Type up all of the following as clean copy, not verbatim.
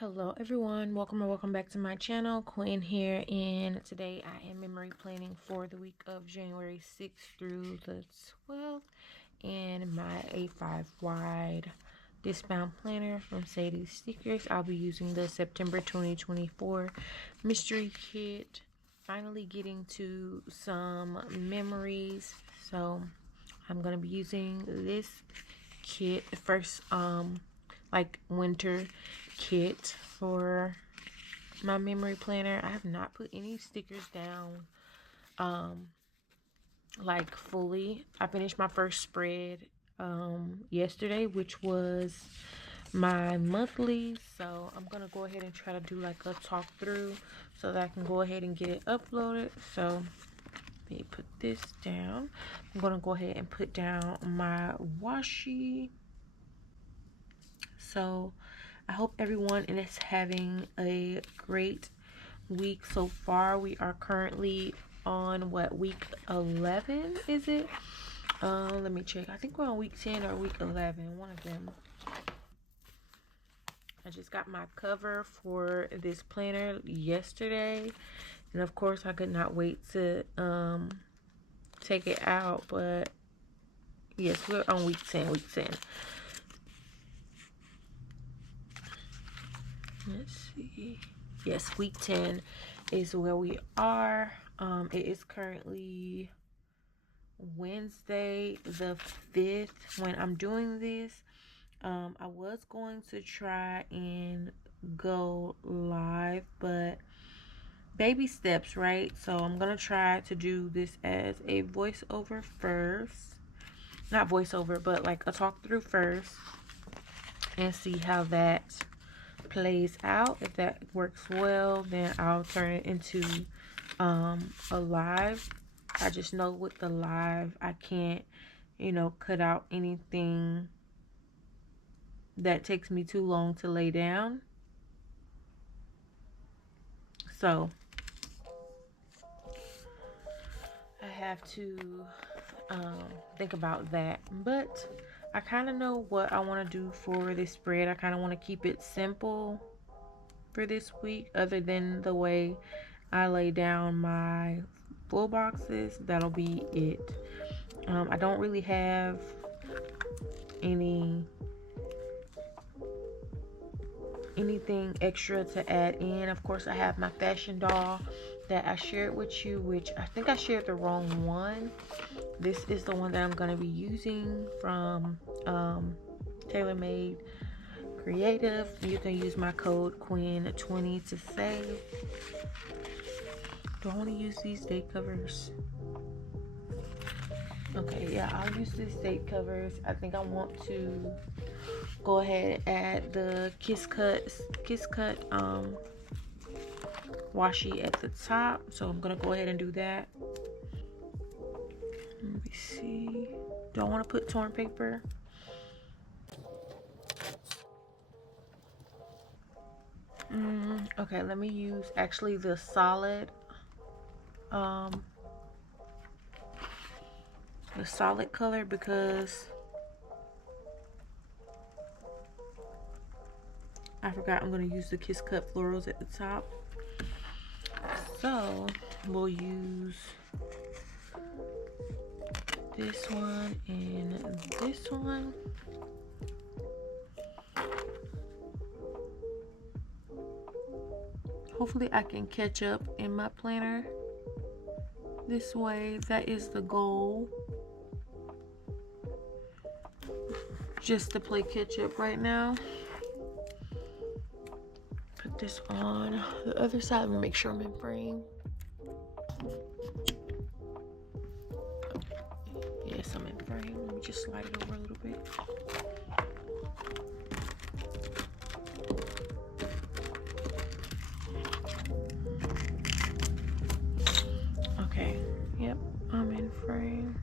Hello everyone, welcome or welcome back to my channel. Quinn here, and today I am memory planning for the week of January 6th through the 12th in my A5 wide discbound planner from Sadie's Stickers. I'll be using the September 2024 mystery kit. Finally getting to some memories, so I'm gonna be using this kit first, like winter kit for my memory planner. I have not put any stickers down like fully. I finished my first spread yesterday, which was my monthly, so I'm gonna go ahead and try to do like a talk through so that I can go ahead and get it uploaded. So let me put this down. I'm gonna go ahead and put down my washi. So I hope everyone is having a great week so far. We are currently on what, week 11 is it? Let me check. I think we're on week 10 or week 11, one of them. I just got my cover for this planner yesterday, and of course I could not wait to take it out. But yes, we're on week 10. Let's see. Yes, week 10 is where we are. It is currently Wednesday the 5th when I'm doing this. I was going to try and go live, but baby steps, right? So I'm gonna try to do this as a voiceover first. Not voiceover, but like a talk through first, and see how that plays out. If that works well, then I'll turn it into a live. I just know with the live I can't, cut out anything that takes me too long to lay down. So I have to think about that. But I kind of know what I want to do for this spread. I kind of want to keep it simple for this week, other than the way I lay down my full boxes. That'll be it. I don't really have anything extra to add in. Of course, I have my fashion doll that I shared with you, which I think I shared the wrong one. This is the one that I'm going to be using from TaylorMade Creative. You can use my code Quinn20 to save. Do I want to use these date covers? Okay, yeah, I'll use these date covers. I think I want to go ahead and add the kiss cut washi at the top. So I'm gonna go ahead and do that. Let me see. Do I want to put torn paper? Okay, let me use actually the solid color, because I forgot I'm going to use the Kiss Cut florals at the top. So we'll use this one and this one. Hopefully I can catch up in my planner this way. That is the goal. Just to play catch up right now. Put this on the other side. Let me make sure I'm in frame. Yes, I'm in frame. Let me just slide it over a little bit. Okay, yep, I'm in frame.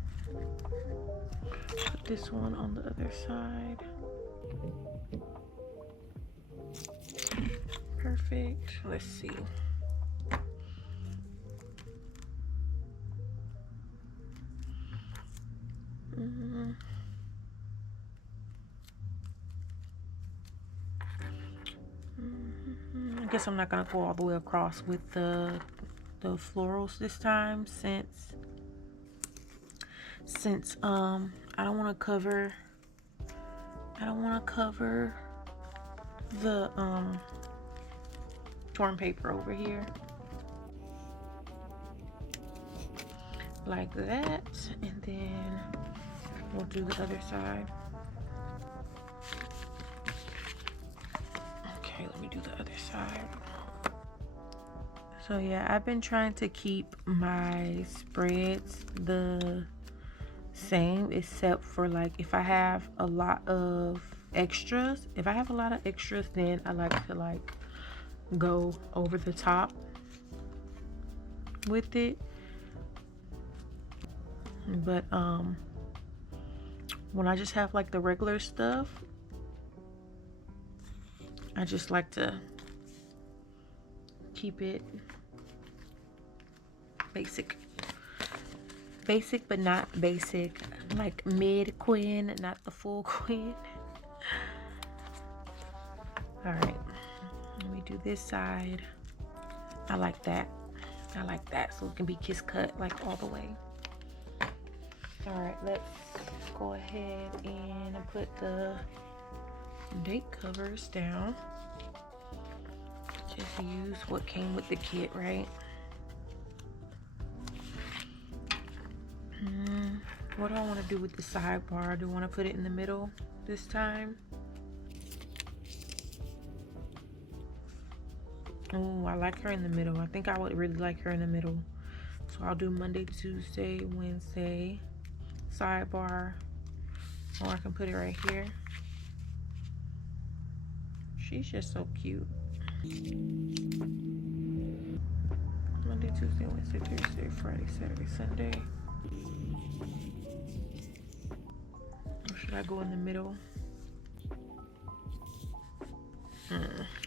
Put this one on the other side. Perfect. Let's see. I guess I'm not gonna go all the way across with the florals this time, since I don't want to cover the torn paper over here like that, and then we'll do the other side. Okay, let me do the other side. So yeah, I've been trying to keep my spreads the same, except for like if I have a lot of extras. If I have a lot of extras, then I like to like go over the top with it. But when I just have like the regular stuff, I just like to keep it basic but not basic, like mid queen, not the full queen. All right, let me do this side. I like that, so it can be kiss cut like all the way. All right, let's go ahead and put the date covers down. Just use what came with the kit, right? What do I want to do with the sidebar? Do I want to put it in the middle this time? Oh, I like her in the middle. I think I would really like her in the middle. So I'll do Monday, Tuesday, Wednesday sidebar, or I can put it right here. She's just so cute. Monday, Tuesday, Wednesday, Thursday, Friday, Saturday, Sunday. Or should I go in the middle?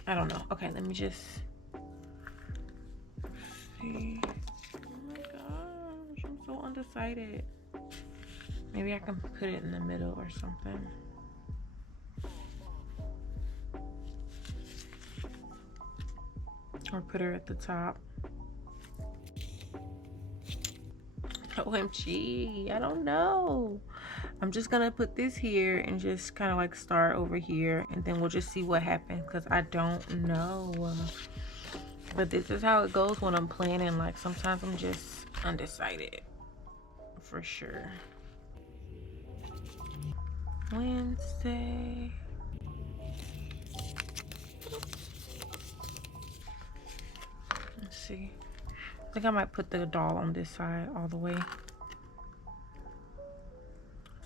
I don't know. Okay, let me just see. Oh my gosh, I'm so undecided. Maybe I can put it in the middle or something. Or put her at the top. OMG, I don't know. I'm just gonna put this here and just kind of like start over here, and then we'll just see what happens, because I don't know. But this is how it goes when I'm planning. Like sometimes I'm just undecided for sure. Wednesday. Let's see. I think I might put the doll on this side all the way.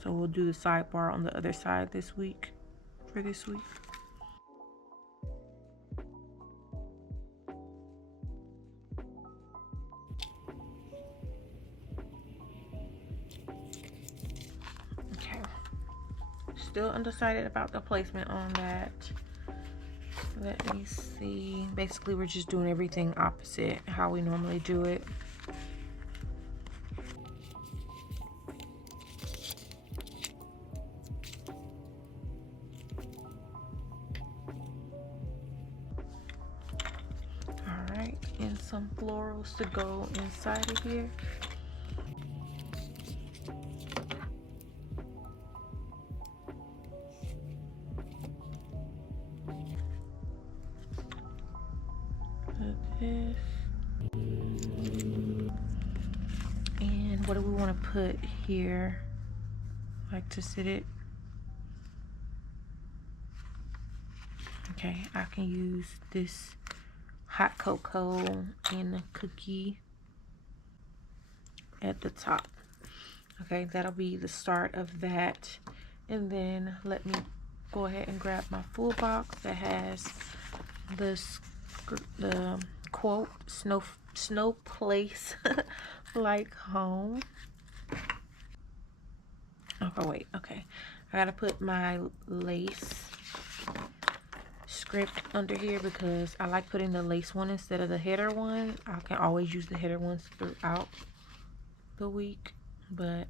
So we'll do the sidebar on the other side this week, for this week. Okay. Still undecided about the placement on that. Let me see. Basically, we're just doing everything opposite how we normally do it. All right, and some florals to go inside of here. This. And what do we want to put here? Like to sit it. Okay, I can use this hot cocoa and a cookie at the top. Okay, that'll be the start of that. And then let me go ahead and grab my full box that has the quote, snow place like home. Oh wait, okay, I gotta put my lace script under here because I like putting the lace one instead of the header one. I can always use the header ones throughout the week, but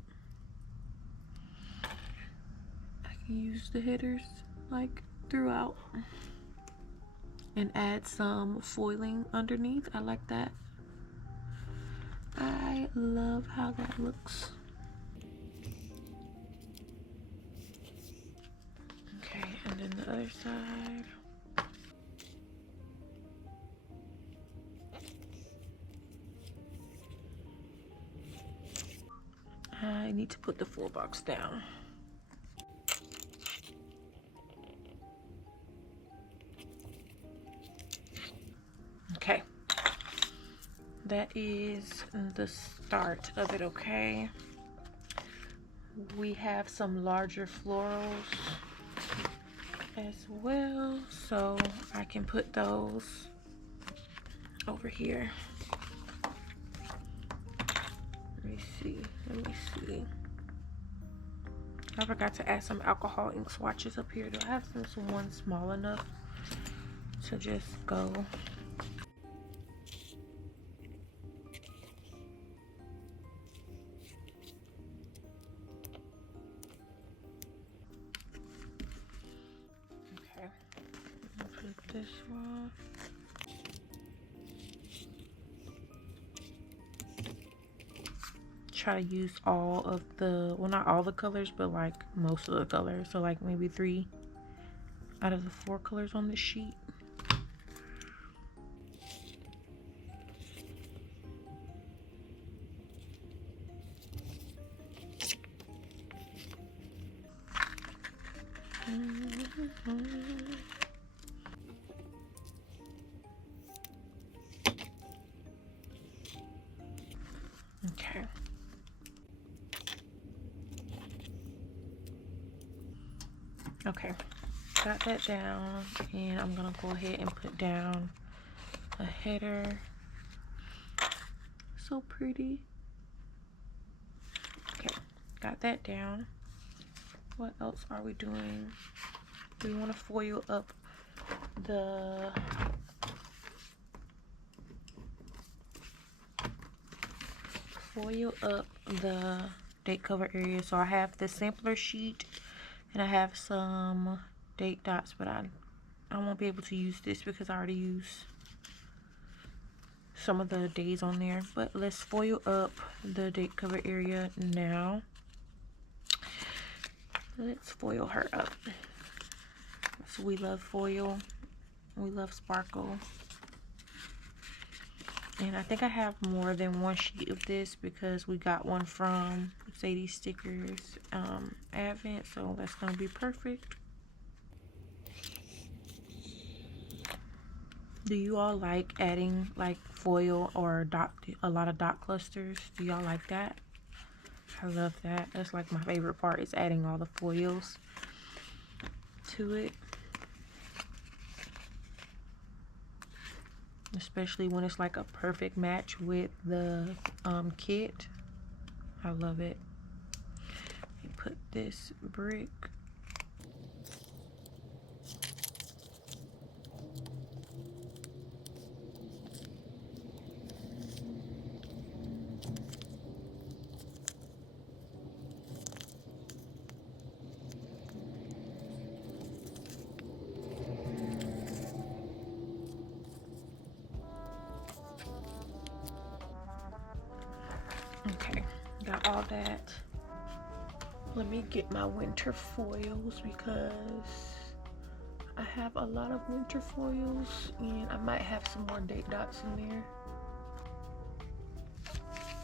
I can use the headers like throughout. and add some foiling underneath. I like that. I love how that looks. Okay, and then the other side. I need to put the full box down. Okay, that is the start of it. Okay, we have some larger florals as well, so I can put those over here. Let me see. I forgot to add some alcohol ink swatches up here. Do I have some one small enough to just go? Okay, put this one. Try to use all of the, well, not all the colors, but like most of the colors. So like maybe 3 out of the 4 colors on the sheet. Okay. Okay, got that down, and I'm gonna go ahead and put down a header. So pretty. Okay, got that down. What else are we doing? We want to foil up the date cover area. So I have the sampler sheet and I have some date dots, but I won't be able to use this because I already used some of the days on there. But let's foil up the date cover area now. Let's foil her up. So we love foil, we love sparkle. And I think I have more than one sheet of this because we got one from Sadie Stickers Advent, so that's gonna be perfect. Do you all like adding like foil or a lot of dot clusters? Do y'all like that? I love that. That's like my favorite part, is adding all the foils to it. Especially when it's like a perfect match with the kit. I love it. Let me put this brick. Okay, got all that. Let me get my winter foils because I have a lot of winter foils and I might have some more date dots in there.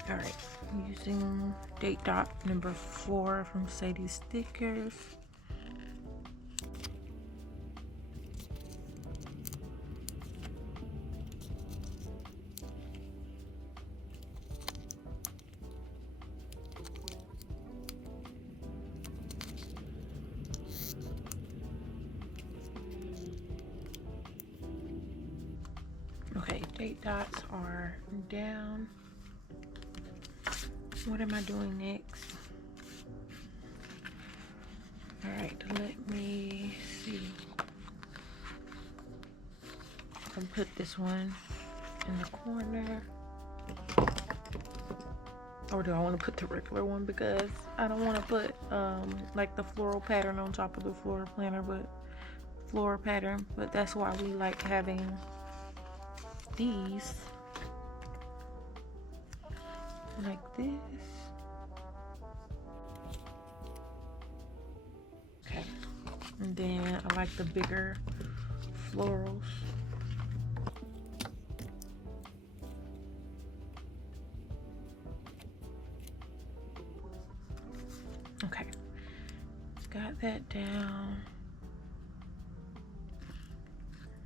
All right, I'm using date dot number 4 from Sadie Stickers. Okay, date dots are down. What am I doing next? All right, let me see. I'll put this one in the corner. Or do I want to put the regular one? Because I don't want to put like the floral pattern on top of the floral planner, but floral pattern, but that's why we like having these like this. Okay, and then I like the bigger florals. Okay, got that down.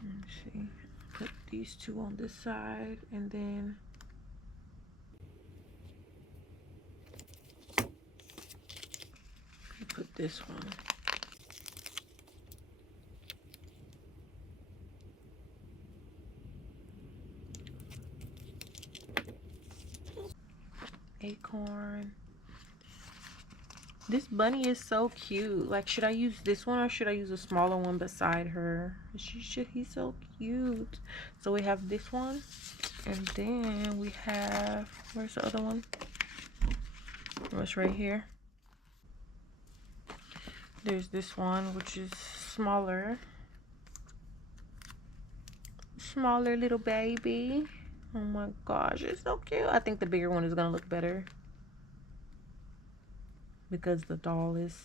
Let me see. Put these two on this side, and then put this one. Acorn. This bunny is so cute. Like, should I use this one or should I use a smaller one beside her? He's so cute. So we have this one, and then we have, where's the other one? Oh, it's right here. There's this one, which is smaller. Smaller little baby. Oh my gosh, it's so cute. I think the bigger one is gonna look better because the doll is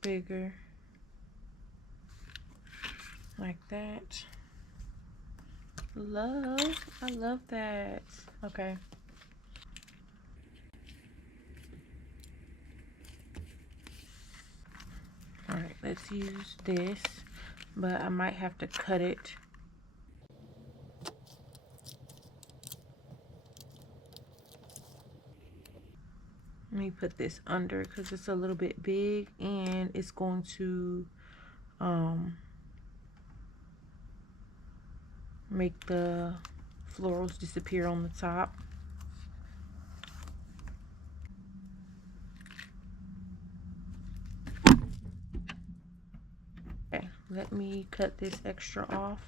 bigger. Like that. I love that. Okay. All right, let's use this, but I might have to cut it. Let me put this under because it's a little bit big and it's going to make the florals disappear on the top. Okay, let me cut this extra off.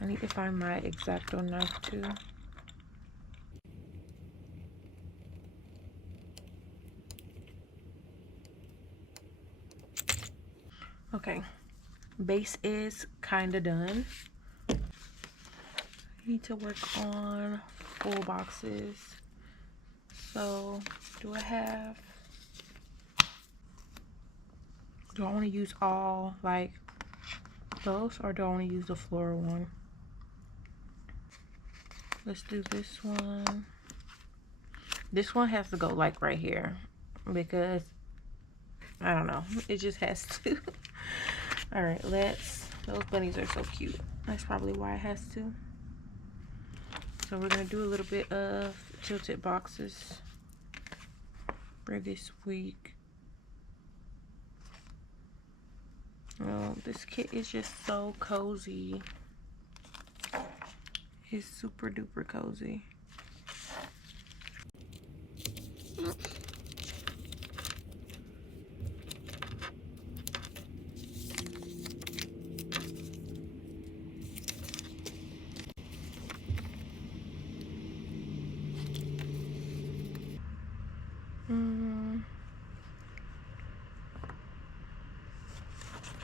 I need to find my X-Acto knife too. Okay, base is kind of done. I need to work on full boxes. So do I want to use all like those, or do I want to use the floral one? Let's do this one. This one has to go like right here because I don't know, it just has to. All right, those bunnies are so cute. That's probably why it has to. So we're gonna do a little bit of tilted boxes for this week. Oh, this kit is just so cozy. It's super duper cozy.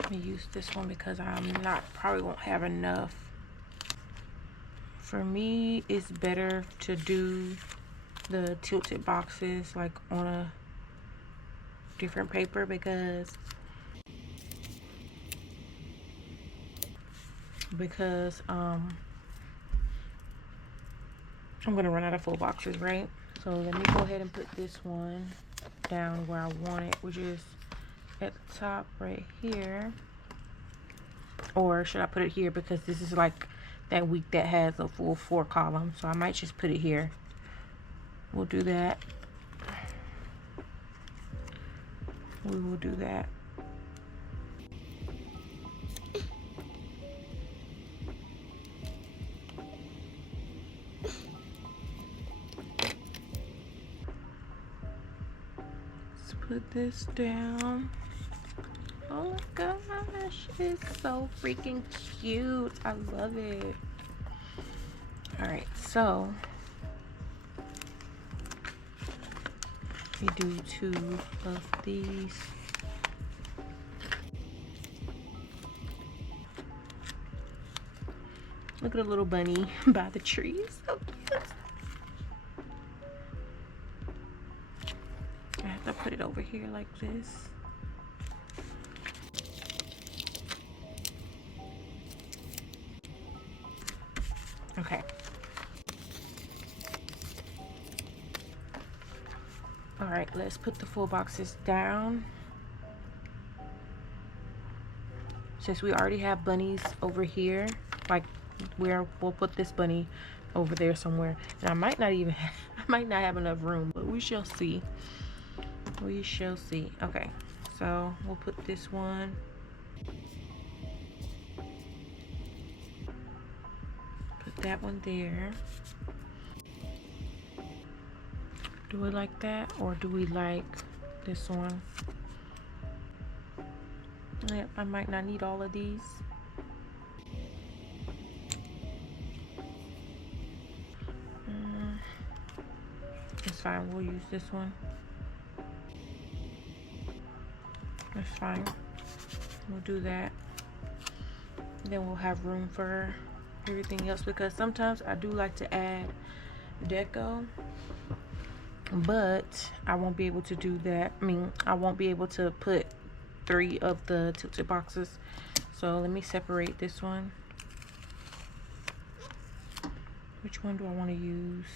Let me use this one because probably won't have enough. For me, it's better to do the tilted boxes like on a different paper because I'm gonna run out of full boxes, right? So let me go ahead and put this one down where I want it, which is at the top right here. Or should I put it here because this is like that week that has a full 4 columns, so I might just put it here. We'll do that. We will do that. Let's put this down. Oh my gosh, it's so freaking cute. I love it. All right, so me do 2 of these. Look at a little bunny by the tree. So cute. I have to put it over here like this. Okay. All right, let's put the full boxes down. Since we already have bunnies over here, like where we'll put this bunny over there somewhere. And I might not have enough room, but we shall see. We shall see. Okay, so we'll put this one. Put that one there. Do we like that, or do we like this one? Yep, I might not need all of these. It's fine, we'll use this one. That's fine. We'll do that. Then we'll have room for everything else, because sometimes I do like to add deco, but I won't be able to do that. I mean, I won't be able to put 3 of the tilted boxes. So let me separate this one. Which one do I want to use?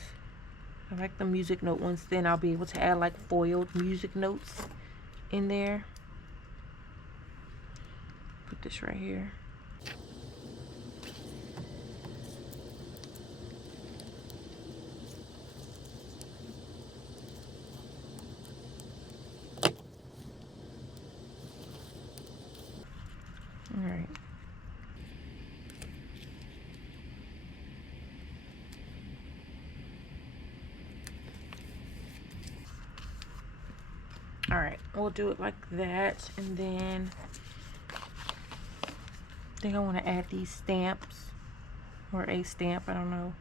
I like the music note ones. Then I'll be able to add like foiled music notes in there. Put this right here. All right. All right, we'll do it like that, and then I think I want to add these stamps, or a stamp, I don't know,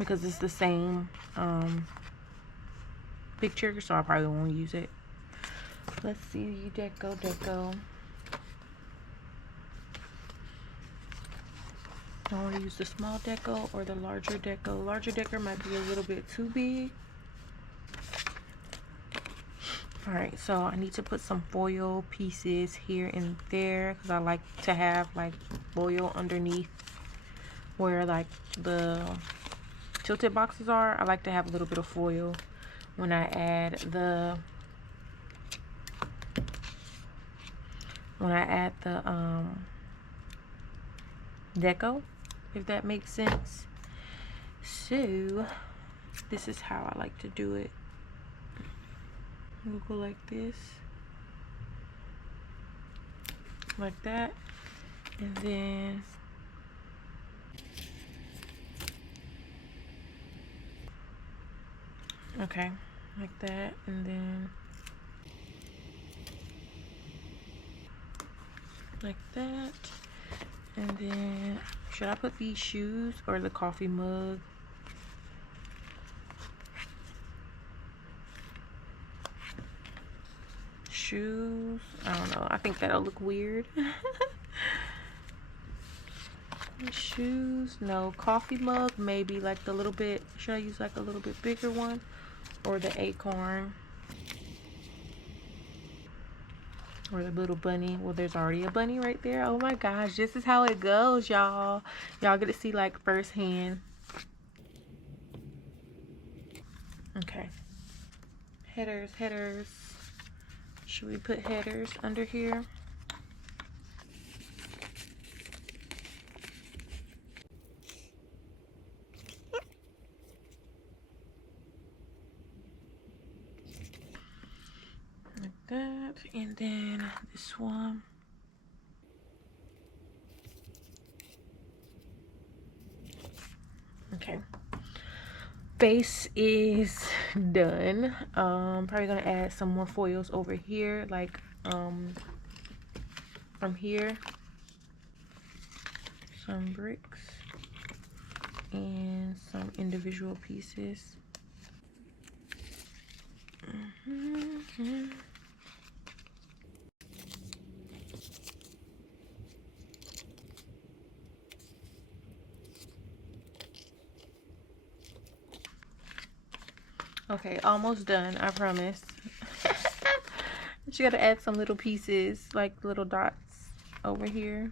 because it's the same picture, so I probably won't use it. Let's see, deco. I want to use the small deco or the larger deco. Larger deco might be a little bit too big. All right, so I need to put some foil pieces here and there, because I like to have like foil underneath where like the tilted boxes are. I like to have a little bit of foil when I add the deco, if that makes sense. So this is how I like to do it. We'll go like this, like that, and then okay, like that, and then like that, and then should I put these shoes or the coffee mug? Shoes, I don't know, I think that'll look weird. Shoes, no. Coffee mug, maybe like the little bit, should I use like a little bit bigger one, or the acorn, or the little bunny? Well, there's already a bunny right there. Oh my gosh, this is how it goes, y'all. Y'all get to see like firsthand. Okay, headers. Should we put headers under here? Like that, and then this one. Okay, base is done. Probably gonna add some more foils over here, like from here, some bricks and some individual pieces. Okay, almost done, I promise. You gotta add some little pieces, like little dots over here.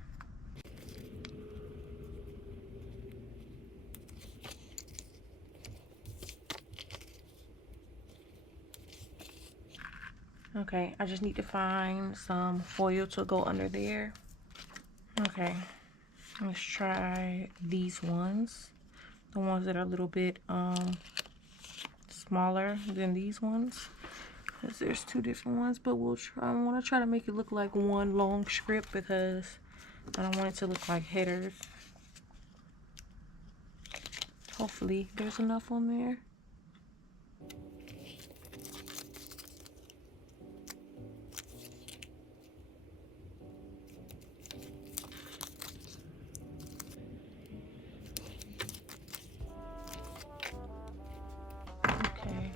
Okay, I just need to find some foil to go under there. Okay, let's try these ones. The ones that are a little bit smaller than these ones. Because there's two different ones, but we'll try. I want to try to make it look like one long script because I don't want it to look like headers. Hopefully there's enough on there. Okay.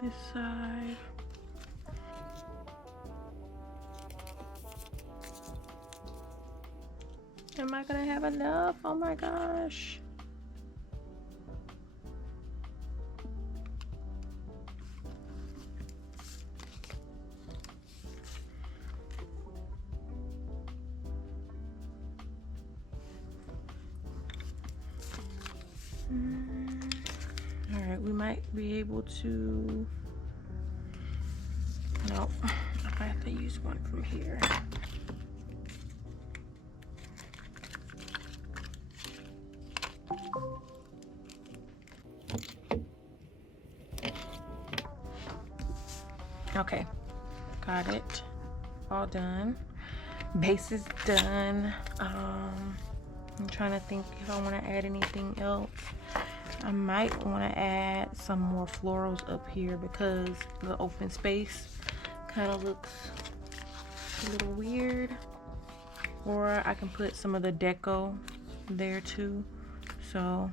This side. Am I gonna have enough? Oh my gosh. All right, we might be able to. No, I have to use one from here. Okay, got it. All done. Base is done. I'm trying to think if I want to add anything else. I might want to add some more florals up here because the open space kind of looks a little weird. Or I can put some of the deco there too. So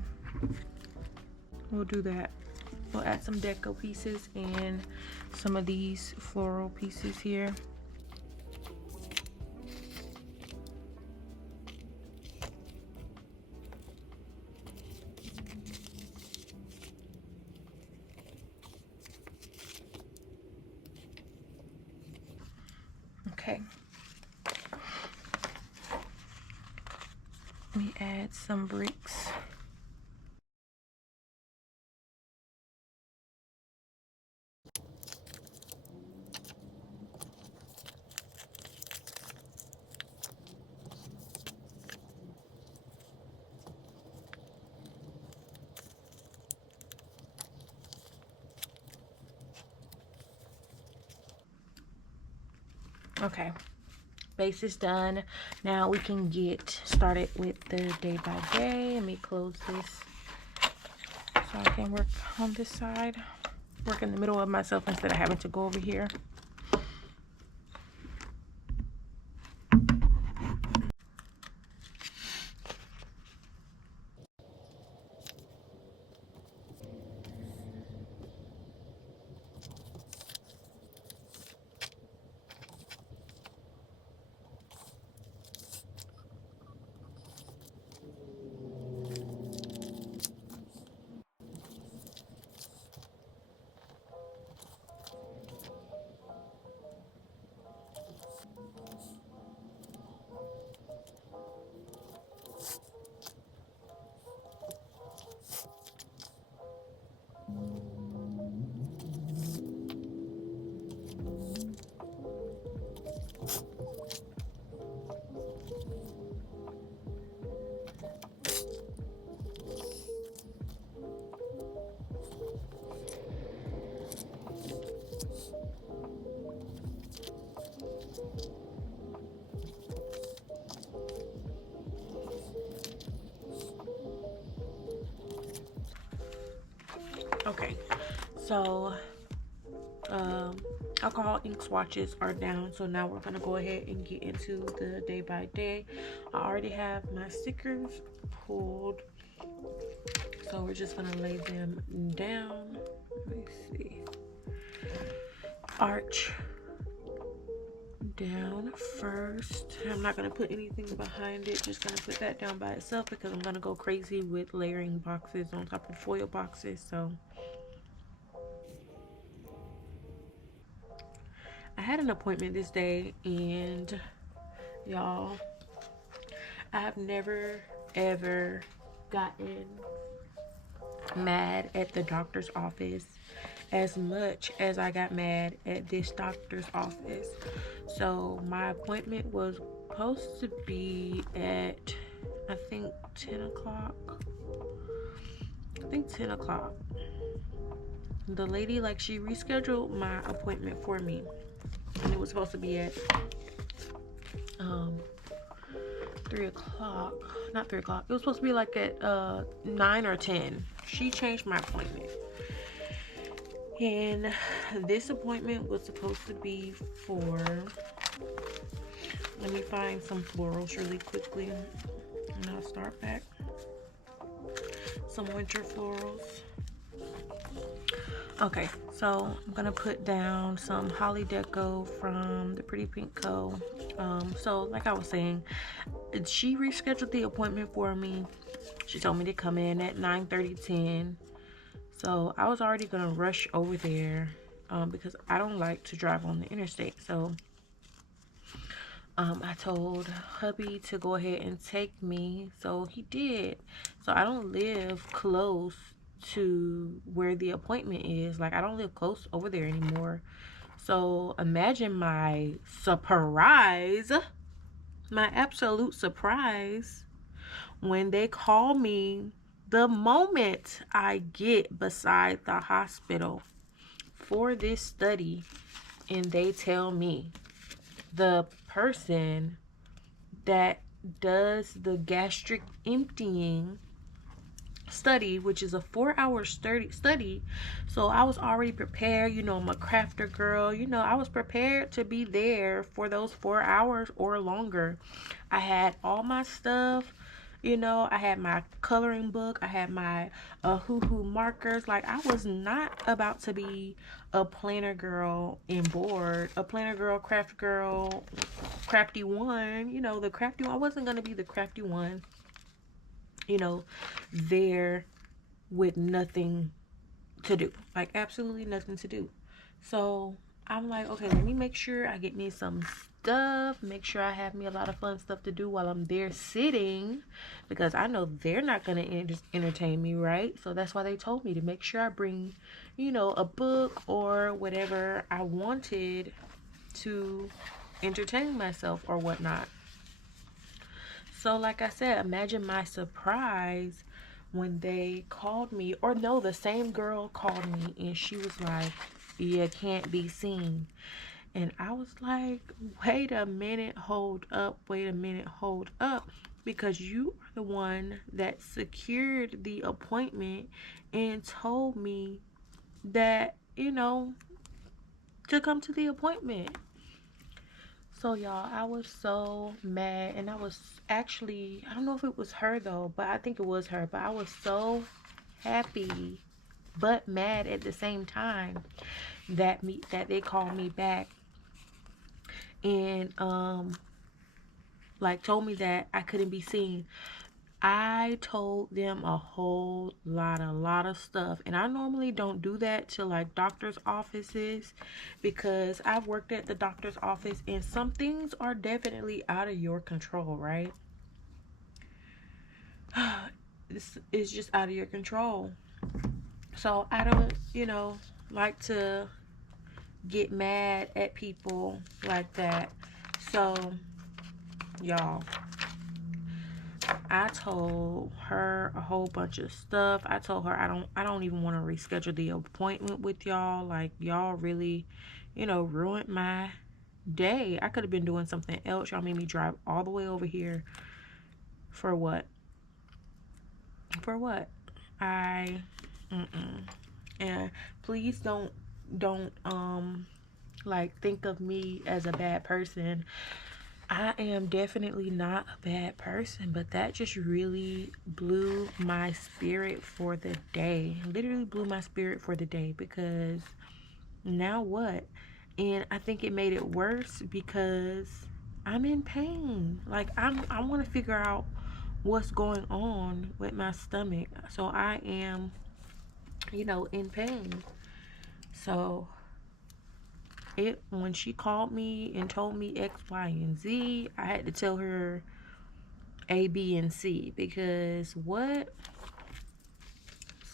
we'll do that. We'll add some deco pieces and some of these floral pieces here. Okay. We add some bricks. Okay, base is done. Now we can get started with the day by day. Let me close this so I can work on this side. Work in the middle of myself instead of having to go over here. Okay, so alcohol ink swatches are down, so now we're gonna go ahead and get into the day by day. I already have my stickers pulled, so we're just gonna lay them down. Let me see. Arch down first. I'm not gonna put anything behind it, just gonna put that down by itself because I'm gonna go crazy with layering boxes on top of foil boxes. So I had an appointment this day, and y'all, I have never ever gotten mad at the doctor's office as much as I got mad at this doctor's office. So my appointment was supposed to be at, I think 10 o'clock. I think 10 o'clock. The lady, like, she rescheduled my appointment for me, and it was supposed to be at 3 o'clock. Not 3 o'clock. It was supposed to be like at 9 or 10. She changed my appointment. And this appointment was supposed to be for, let me find some florals really quickly, and I'll start back. Some winter florals. Okay, so I'm gonna put down some Holly Deco from the Pretty Pink Co. So like I was saying, she rescheduled the appointment for me. She told me to come in at 9:30, 10. So I was already gonna rush over there because I don't like to drive on the interstate. So I told hubby to go ahead and take me, so he did. So I don't live close to where the appointment is. Like, I don't live close over there anymore. So imagine my surprise, my absolute surprise, when they call me the moment I get beside the hospital for this study, and they tell me the person that does the gastric emptying study, which is a 4-hour study. So I was already prepared. You know, I'm a crafter girl. You know, I was prepared to be there for those 4 hours or longer. I had all my stuff. You know, I had my coloring book. I had my hoo-hoo markers. Like, I was not about to be a planner girl and bored. A planner girl, craft girl, crafty one. You know, the crafty one. I wasn't going to be the crafty one, you know, there with nothing to do. Like, absolutely nothing to do. So I'm like, okay, let me make sure I get me some stuff, make sure I have me a lot of fun stuff to do while I'm there sitting, because I know they're not gonna entertain me, right? So that's why they told me to make sure I bring, you know, a book or whatever I wanted to entertain myself or whatnot. So like I said, imagine my surprise when they called me, or no, the same girl called me, and she was like, "You can't be seen." And I was like, wait a minute, hold up, wait a minute, hold up, because you are the one that secured the appointment and told me that, you know, to come to the appointment. So y'all, I was so mad, and I was actually, I don't know if it was her though, but I think it was her, but I was so happy but mad at the same time that they called me back and like told me that I couldn't be seen. I told them a whole lot of stuff, and I normally don't do that to like doctor's offices, because I've worked at the doctor's office and some things are definitely out of your control, right? This is just out of your control. So I don't, you know, like to get mad at people like that. So y'all, I told her a whole bunch of stuff. I told her I don't even want to reschedule the appointment with y'all. Like, y'all really, you know, ruined my day. I could have been doing something else. Y'all made me drive all the way over here for what? For what? And please don't like think of me as a bad person. I am definitely not a bad person, but that just really blew my spirit for the day. Literally blew my spirit for the day, because now what? And I think it made it worse because I'm in pain. Like I want to figure out what's going on with my stomach. So I am, in pain. So when she called me and told me X, Y, and Z, I had to tell her A, B, and C, because what?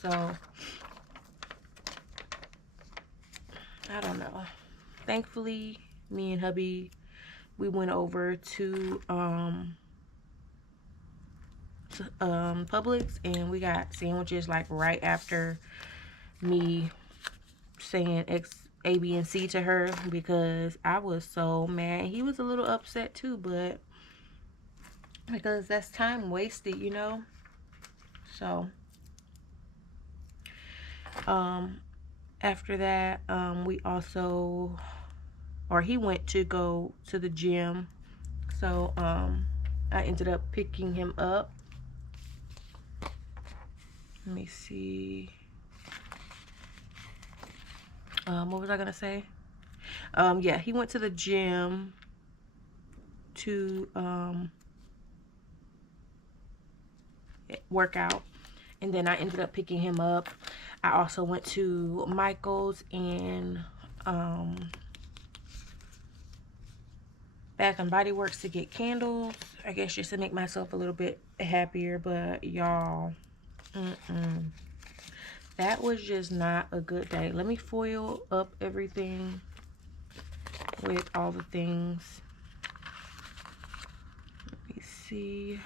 So I don't know. Thankfully, me and hubby, we went over to Publix, and we got sandwiches like right after me saying X, A, B, and C to her, because I was so mad. He was a little upset too, but because that's time wasted, So after that, we also, or he went to go to the gym. So I ended up picking him up. Let me see. What was I gonna say? Yeah, he went to the gym to work out, and then I ended up picking him up. I also went to Michael's and Bath and Body Works to get candles, I guess just to make myself a little bit happier. But y'all, that was just not a good day. Let me foil up everything with all the things. Let me see.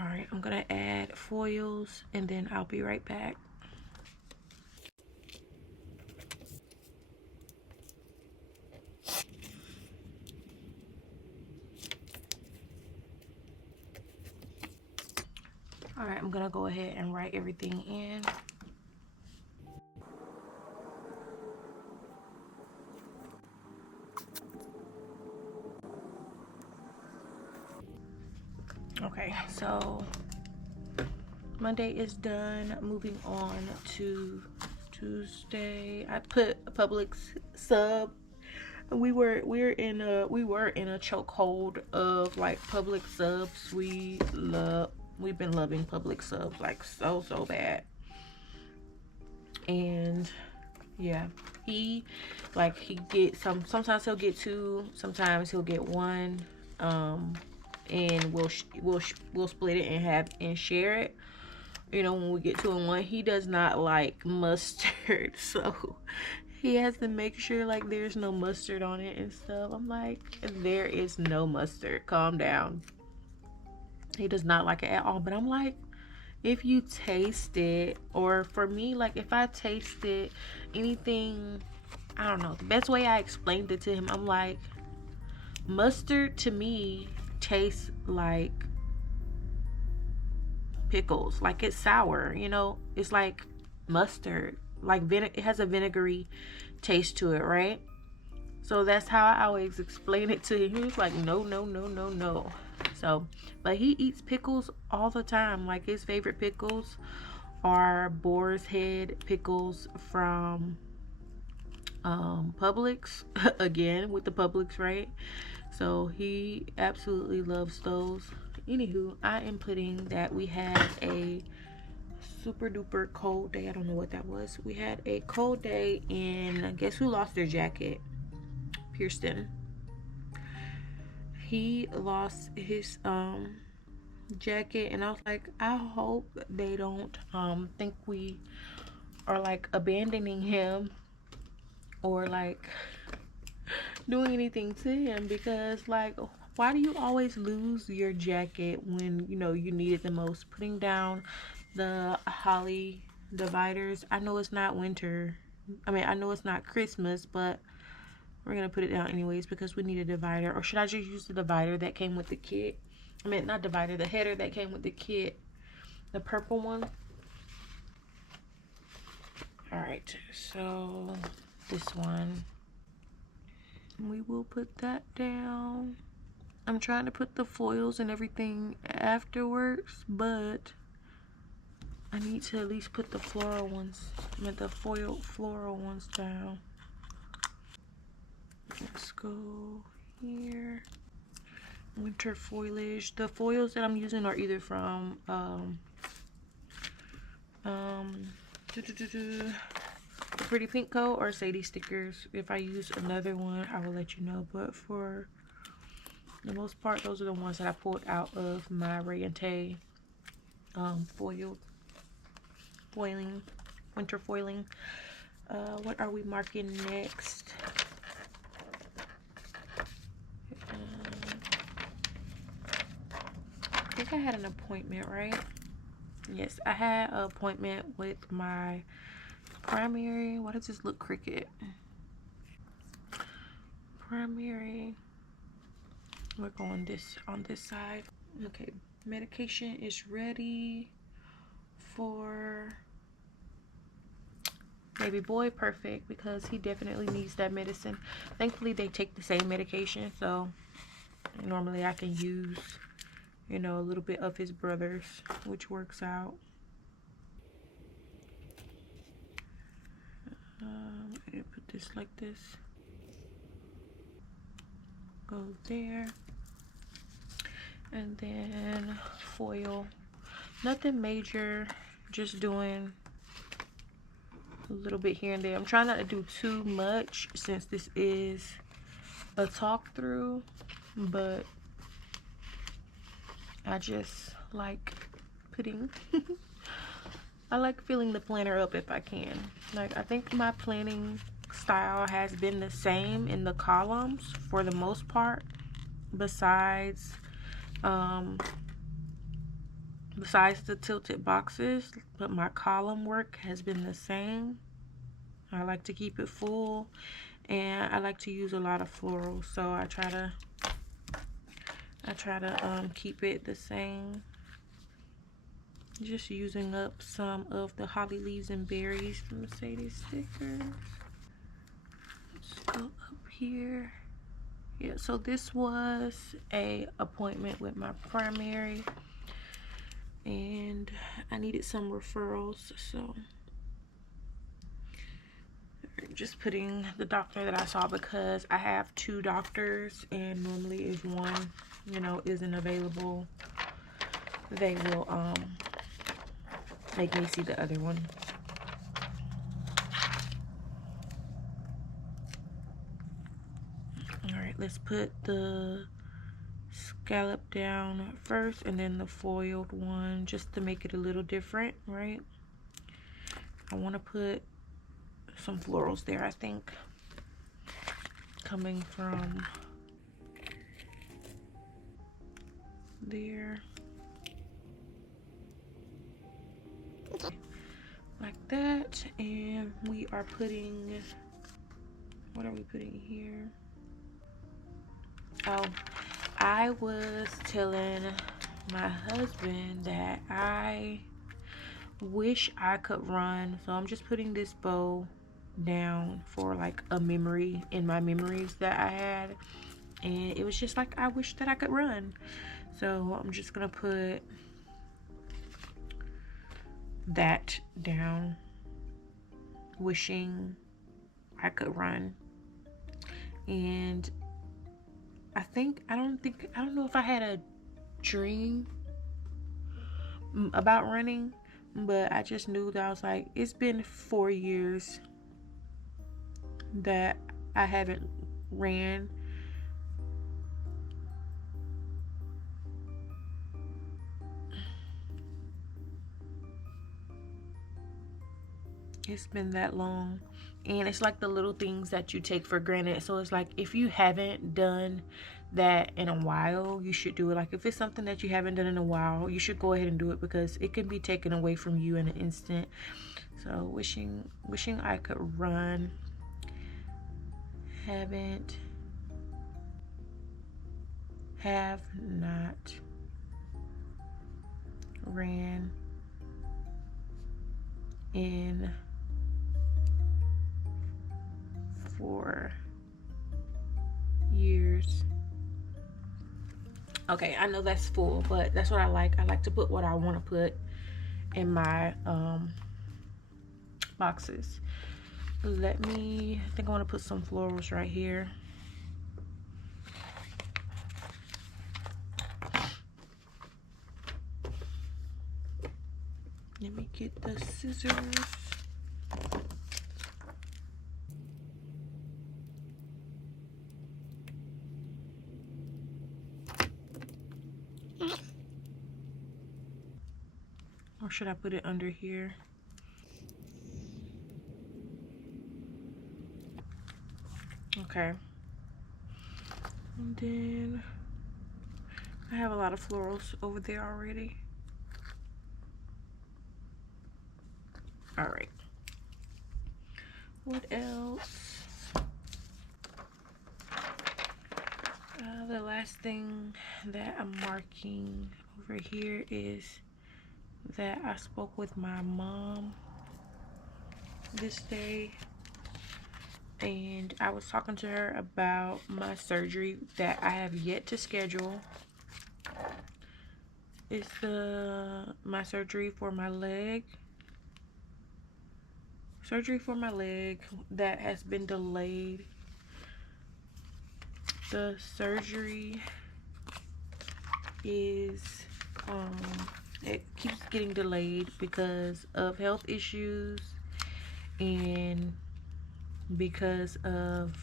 All right, I'm gonna add foils and then I'll be right back. All right, I'm gonna go ahead and write everything in. Okay, so Monday is done. Moving on to Tuesday. I put a Publix sub. We were in a chokehold of like Publix subs. We've been loving Publix subs like so bad. And yeah, he gets sometimes he'll get two, sometimes he'll get one. And we'll split it and share it, when we get 2 in 1. He does not like mustard, so he has to make sure like there's no mustard on it and stuff. I'm like, there is no mustard, calm down. He does not like it at all. But I'm like, if you taste it, or for me, like if I tasted anything, I don't know, the best way I explained it to him, I'm like, mustard to me tastes like pickles. Like, it's sour, it's like mustard, like it has a vinegary taste to it, right? So that's how I always explain it to him. He was like, no. So, but he eats pickles all the time. Like, his favorite pickles are Boar's Head pickles from Publix. Again, with the Publix, right? So he absolutely loves those. Anywho, I am putting that we had a super duper cold day. I don't know what that was. We had a cold day, and guess who lost their jacket? Kirsten. He lost his jacket, and I was like, I hope they don't think we are like abandoning him or like doing anything to him, because like, why do you always lose your jacket when you need it the most? Putting down the holly dividers. I know it's not winter, I know it's not Christmas, but we're gonna put it down anyways because we need a divider. Or should I just use the divider that came with the kit? Not divider, the header that came with the kit, the purple one. All right, so this one. We will put that down. I'm trying to put the foils and everything afterwards, but I need to at least put the floral ones, the floral ones down. Let's go here. Winter foliage. The foils that I'm using are either from Pretty Pink Co. or Sadie Stickers. If I use another one, I will let you know. But for the most part, those are the ones that I pulled out of my Ray and Tay foiling, winter foiling. What are we marking next? I think I had an appointment, right? Yes, I had an appointment with my primary. Why does this look crooked? Primary. We're going on this side. Okay, medication is ready for baby boy. Perfect, because he definitely needs that medicine. Thankfully, they take the same medication, so normally I can use, you know, a little bit of his brother's, which works out. I'm gonna put this like this. Go there. And then foil. Nothing major, just doing a little bit here and there. I'm trying not to do too much since this is a talk through, but I just like putting I like filling the planner up if I can. Like, I think my planning style has been the same in the columns for the most part, besides the tilted boxes, but my column work has been the same. I like to keep it full, and I like to use a lot of florals, so I try to keep it the same. Just using up some of the holly leaves and berries from Sadie Stickers. Let's go up here. Yeah, so this was a appointment with my primary, and I needed some referrals, so just putting the doctor that I saw, because I have 2 doctors, and normally if one, you know, isn't available, they will make me see the other one. All right, let's put the scallop down first and then the foiled one, just to make it a little different, right? I want to put some florals there, I think, coming from there, like that. And we are putting, what are we putting here? Oh, I was telling my husband that I wish I could run, so I'm just putting this bow down for like a memory in my memories that I had, and it was just like, I wish that I could run. So I'm just gonna put that down, wishing I could run. And I don't know if I had a dream about running, but I just knew that I was like, it's been 4 years that I haven't ran. It's been that long, and it's like the little things that you take for granted. So it's like, if you haven't done that in a while, you should do it. Like, if it's something that you haven't done in a while, you should go ahead and do it, because it can be taken away from you in an instant. So wishing I could run. Have not ran in for years. Okay, I know that's full, but that's what I like. I like to put what I want to put in my boxes. I think I want to put some florals right here. Let me get the scissors. Or should I put it under here? Okay. And then I have a lot of florals over there already. All right. What else? The last thing that I'm marking over here is that I spoke with my mom this day, and I was talking to her about my surgery that I have yet to schedule. It's my surgery for my leg. Surgery for my leg that has been delayed. The surgery is it keeps getting delayed because of health issues and because of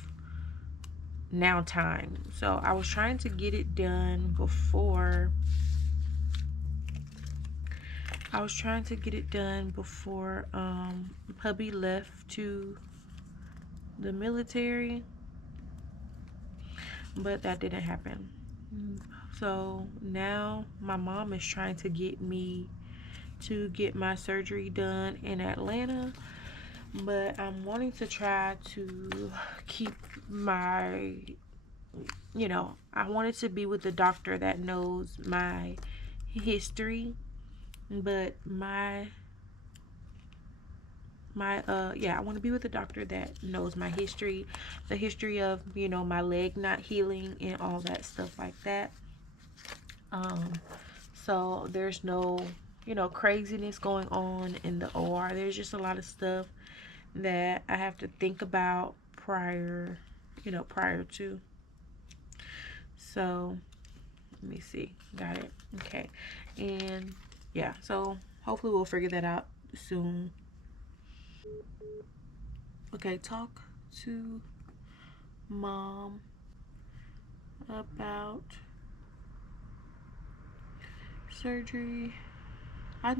now time. So I was trying to get it done before hubby left to the military, but that didn't happen. So now my mom is trying to get me to get my surgery done in Atlanta, but I'm wanting to try to keep my, I wanted to be with the doctor that knows my history, but I want to be with the doctor that knows my history, the history of, my leg not healing and all that stuff like that. So there's no, craziness going on in the OR. There's just a lot of stuff that I have to think about prior to. So let me see. Got it. Okay. And yeah, so hopefully we'll figure that out soon. Okay, talk to mom about surgery. I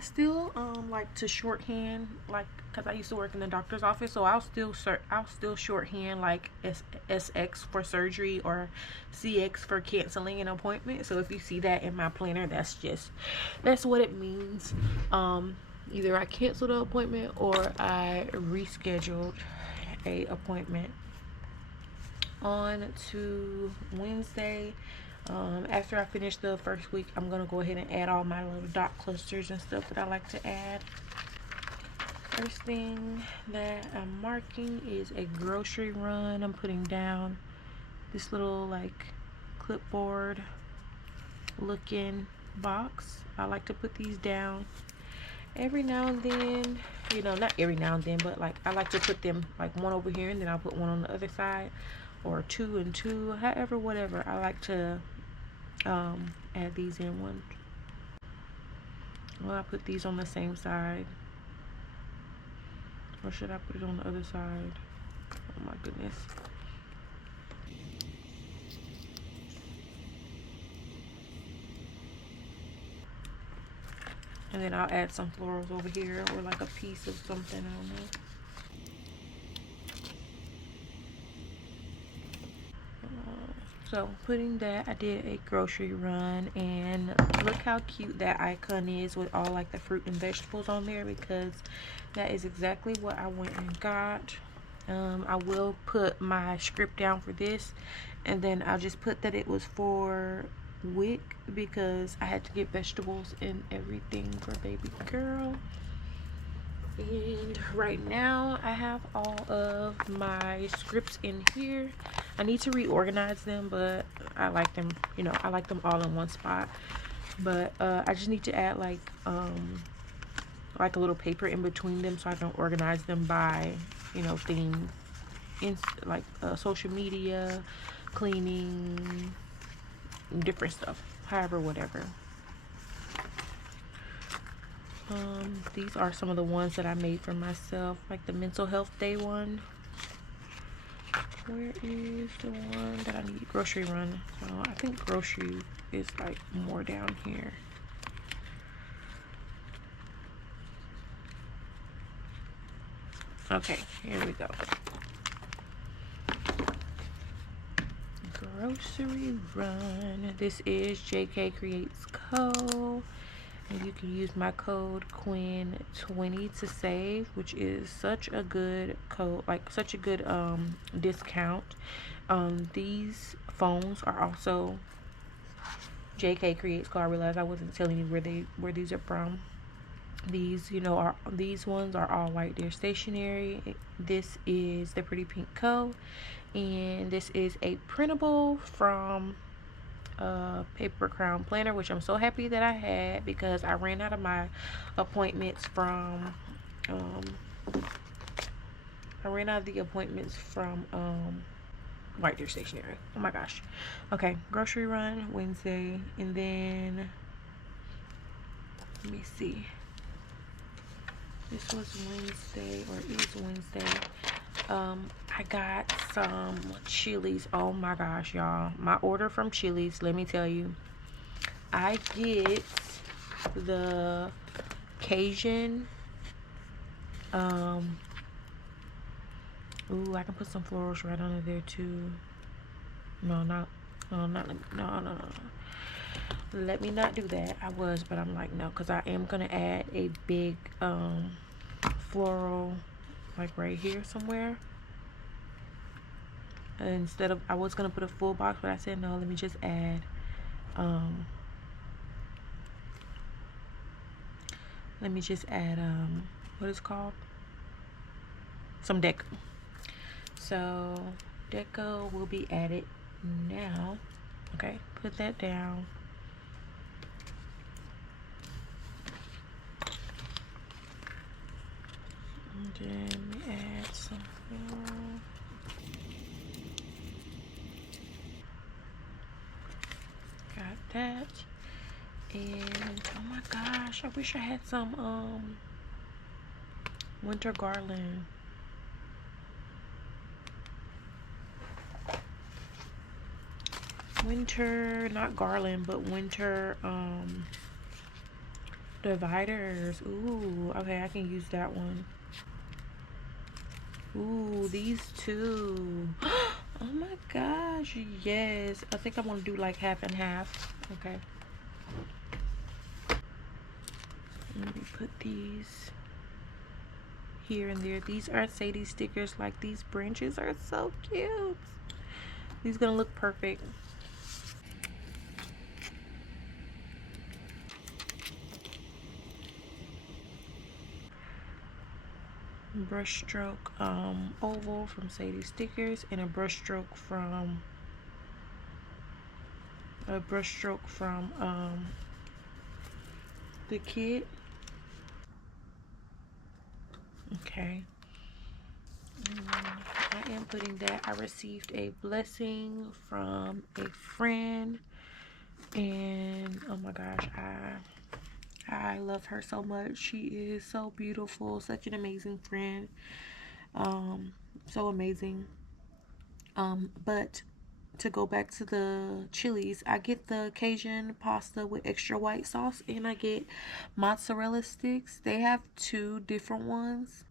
still like to shorthand, like, because I used to work in the doctor's office, so I'll still shorthand like SX for surgery or CX for canceling an appointment. So if you see that in my planner, that's what it means. Either I canceled an appointment or I rescheduled a appointment. On to Wednesday. After I finish the first week, I'm gonna go ahead and add all my little dot clusters and stuff that I like to add. First thing that I'm marking is a grocery run. I'm putting down this little like clipboard looking box. I like to put these down every now and then, not every now and then, but like I like to put them like one over here and then I'll put one on the other side, or two and two, however, whatever. I like to add these in one. Well, I put these on the same side, or should I put it on the other side? Oh my goodness. And then I'll add some florals over here, or like a piece of something, I don't know. So putting that, I did a grocery run, and look how cute that icon is with all like the fruit and vegetables on there, because that is exactly what I went and got. I will put my script down for this, and then I'll just put that it was for WIC because I had to get vegetables and everything for baby girl. And right now I have all of my scripts in here. I need to reorganize them, but I like them, you know, I like them all in one spot. But I just need to add like a little paper in between them so I can organize them by, you know, things in like social media, cleaning, different stuff, however, whatever. These are some of the ones that I made for myself, like the mental health day one. Where is the one that I need? Grocery run. I think grocery is like more down here. Okay, here we go. Grocery run. This is JK Creates Co. And you can use my code Quinn20 to save, which is such a good code, like such a good discount. These phones are also JK Creates Co. I realized I wasn't telling you where these are from. These, you know, these ones are all white. They're stationary. This is the Pretty Pink Co. And this is a printable from Paper Crown Planner, which I'm so happy that I had because I ran out of my appointments from White Deer Stationery. Oh my gosh. Okay, grocery run Wednesday, and then let me see. This was Wednesday, or is Wednesday. I got some chilies. Oh my gosh, y'all. My order from Chili's, let me tell you. I get the Cajun. Ooh, I can put some florals right under there too. No. Let me not do that. I was, but I'm like, no, because I am gonna add a big floral like right here somewhere. Instead of, I was gonna put a full box, but I said no, let me just add what is it called, some deco. So deco will be added now. Okay, put that down. And then we add some floral. Got that. And oh my gosh, I wish I had some winter garland. Winter, not garland, but winter dividers. Ooh, okay, I can use that one. Ooh, these two. Oh my gosh, yes. I think I'm gonna do like half and half. Okay. Let me put these here and there. These are Sadie stickers. Like, these branches are so cute. These gonna look perfect. Brush stroke oval from Sadie Stickers, and a brush stroke from the kit. Okay. I am putting that. I received a blessing from a friend, and oh my gosh, I love her so much. She is so beautiful, such an amazing friend. So amazing. But to go back to the chilies, I get the Cajun pasta with extra white sauce, and I get mozzarella sticks. They have two different ones.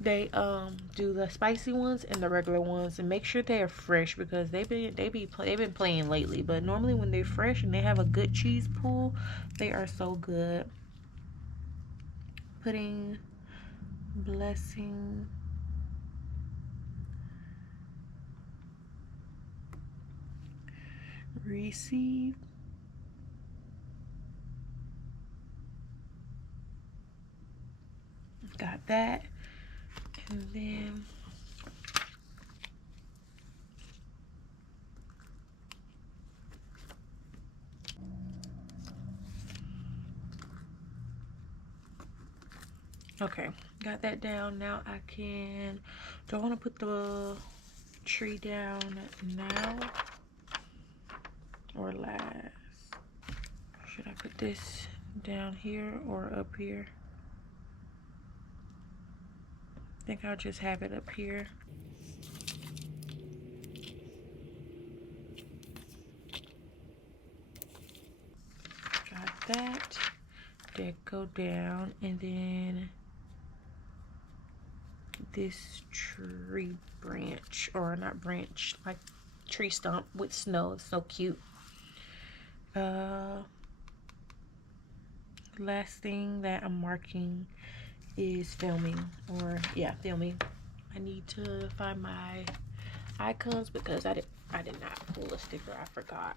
They do the spicy ones and the regular ones, and make sure they are fresh because they've been playing lately. But normally when they're fresh and they have a good cheese pool, they are so good. Putting blessing. Receive. got that. And then okay, got that down. Now I can, do I want to put the tree down now or last? Should I put this down here or up here? I think I'll just have it up here. Got that. That go down, and then this tree branch, or not branch, like tree stump with snow. It's so cute. Last thing that I'm marking is filming, or yeah, filming. I need to find my icons because I did not pull a sticker. I forgot.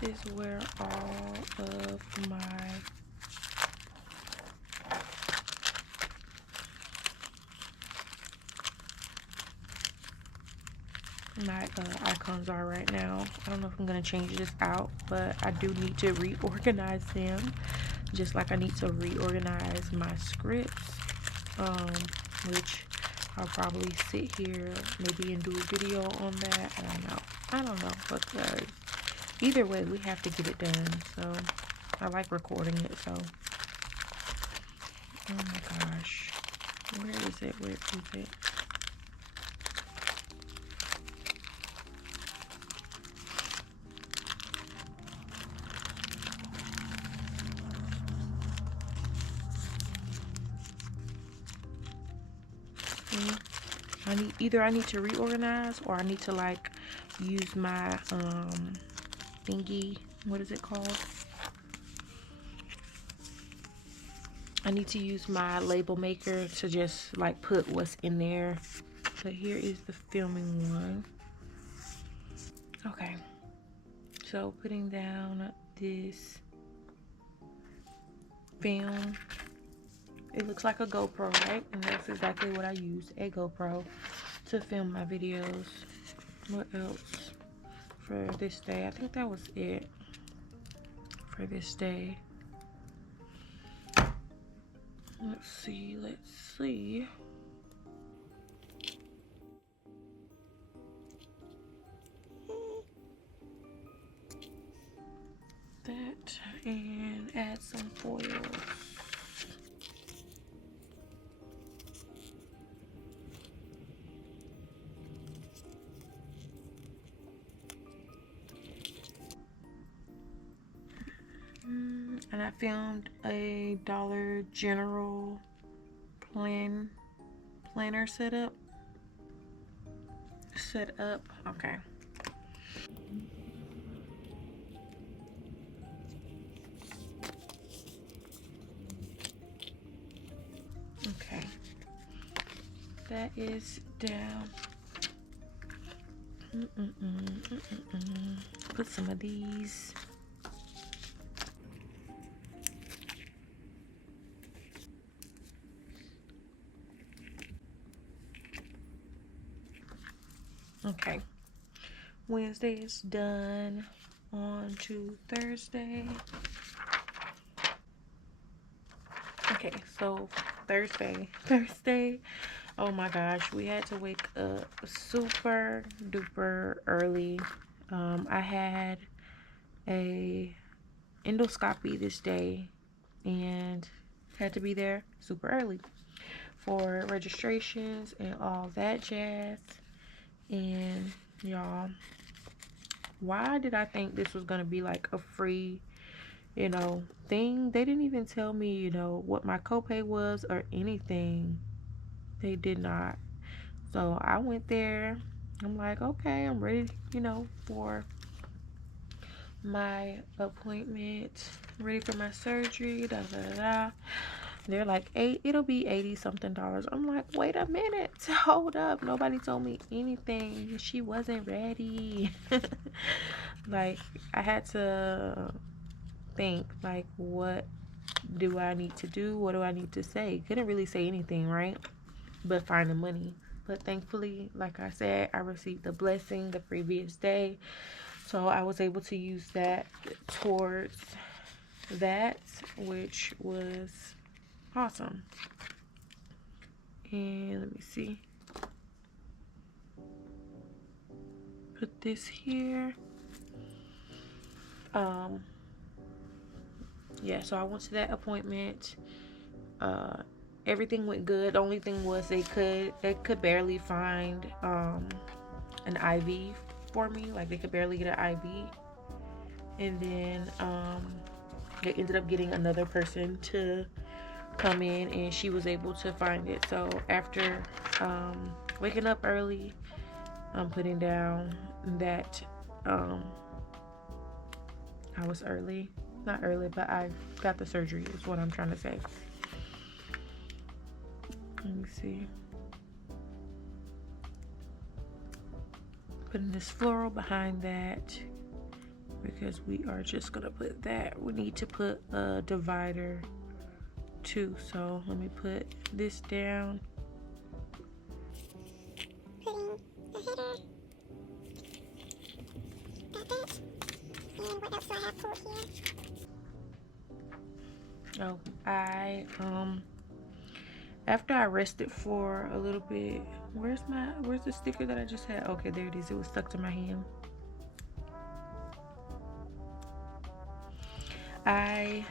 This is where all of my icons are right now. I don't know if I'm gonna change this out, but I do need to reorganize them, just like I need to reorganize my scripts, which I'll probably sit here maybe and do a video on that. I don't know, because either way we have to get it done. So I like recording it. So oh my gosh, where is it? I need to reorganize, or I need to like use my thingy, what is it called? I need to use my label maker to just like put what's in there. But here is the filming one. Okay, so putting down this film. It looks like a GoPro, right? And that's exactly what I use, a GoPro, to film my videos. What else for this day? I think that was it for this day. Let's see. That, and add some foils. And I filmed a Dollar General planner setup. Okay. Okay. That is down. Put some of these. Okay, Wednesday is done. On to Thursday. Okay, so Thursday, oh my gosh, we had to wake up super duper early. I had a endoscopy this day and had to be there super early for registrations and all that jazz. And y'all, why did I think this was gonna be like a free, you know, thing? They didn't even tell me, you know, what my copay was or anything. They did not. So I went there. I'm like, okay, I'm ready, you know, for my appointment, ready for my surgery, da da da. They're like, it'll be $80 something. I'm like, wait a minute, hold up, nobody told me anything. She wasn't ready. Like, I had to think, like, what do I need to do? What do I need to say? Couldn't really say anything, right? But find the money. But thankfully, like I said, I received a blessing the previous day. So I was able to use that towards that, which was awesome. And let me see. Put this here. Yeah, so I went to that appointment. Everything went good. The only thing was they could barely find an IV for me. Like they could barely get an IV. And then they ended up getting another person to come in, and she was able to find it. So after waking up early, I'm putting down that I was early. Not early, but I got the surgery is what I'm trying to say. Let me see. Putting this floral behind that because we are just gonna put that. We need to put a divider too. So let me put this down. Putting the header. Got that. And what else do I have pulled here? Oh, after I rested for a little bit, where's the sticker that I just had? Okay, there it is. It was stuck to my hand. I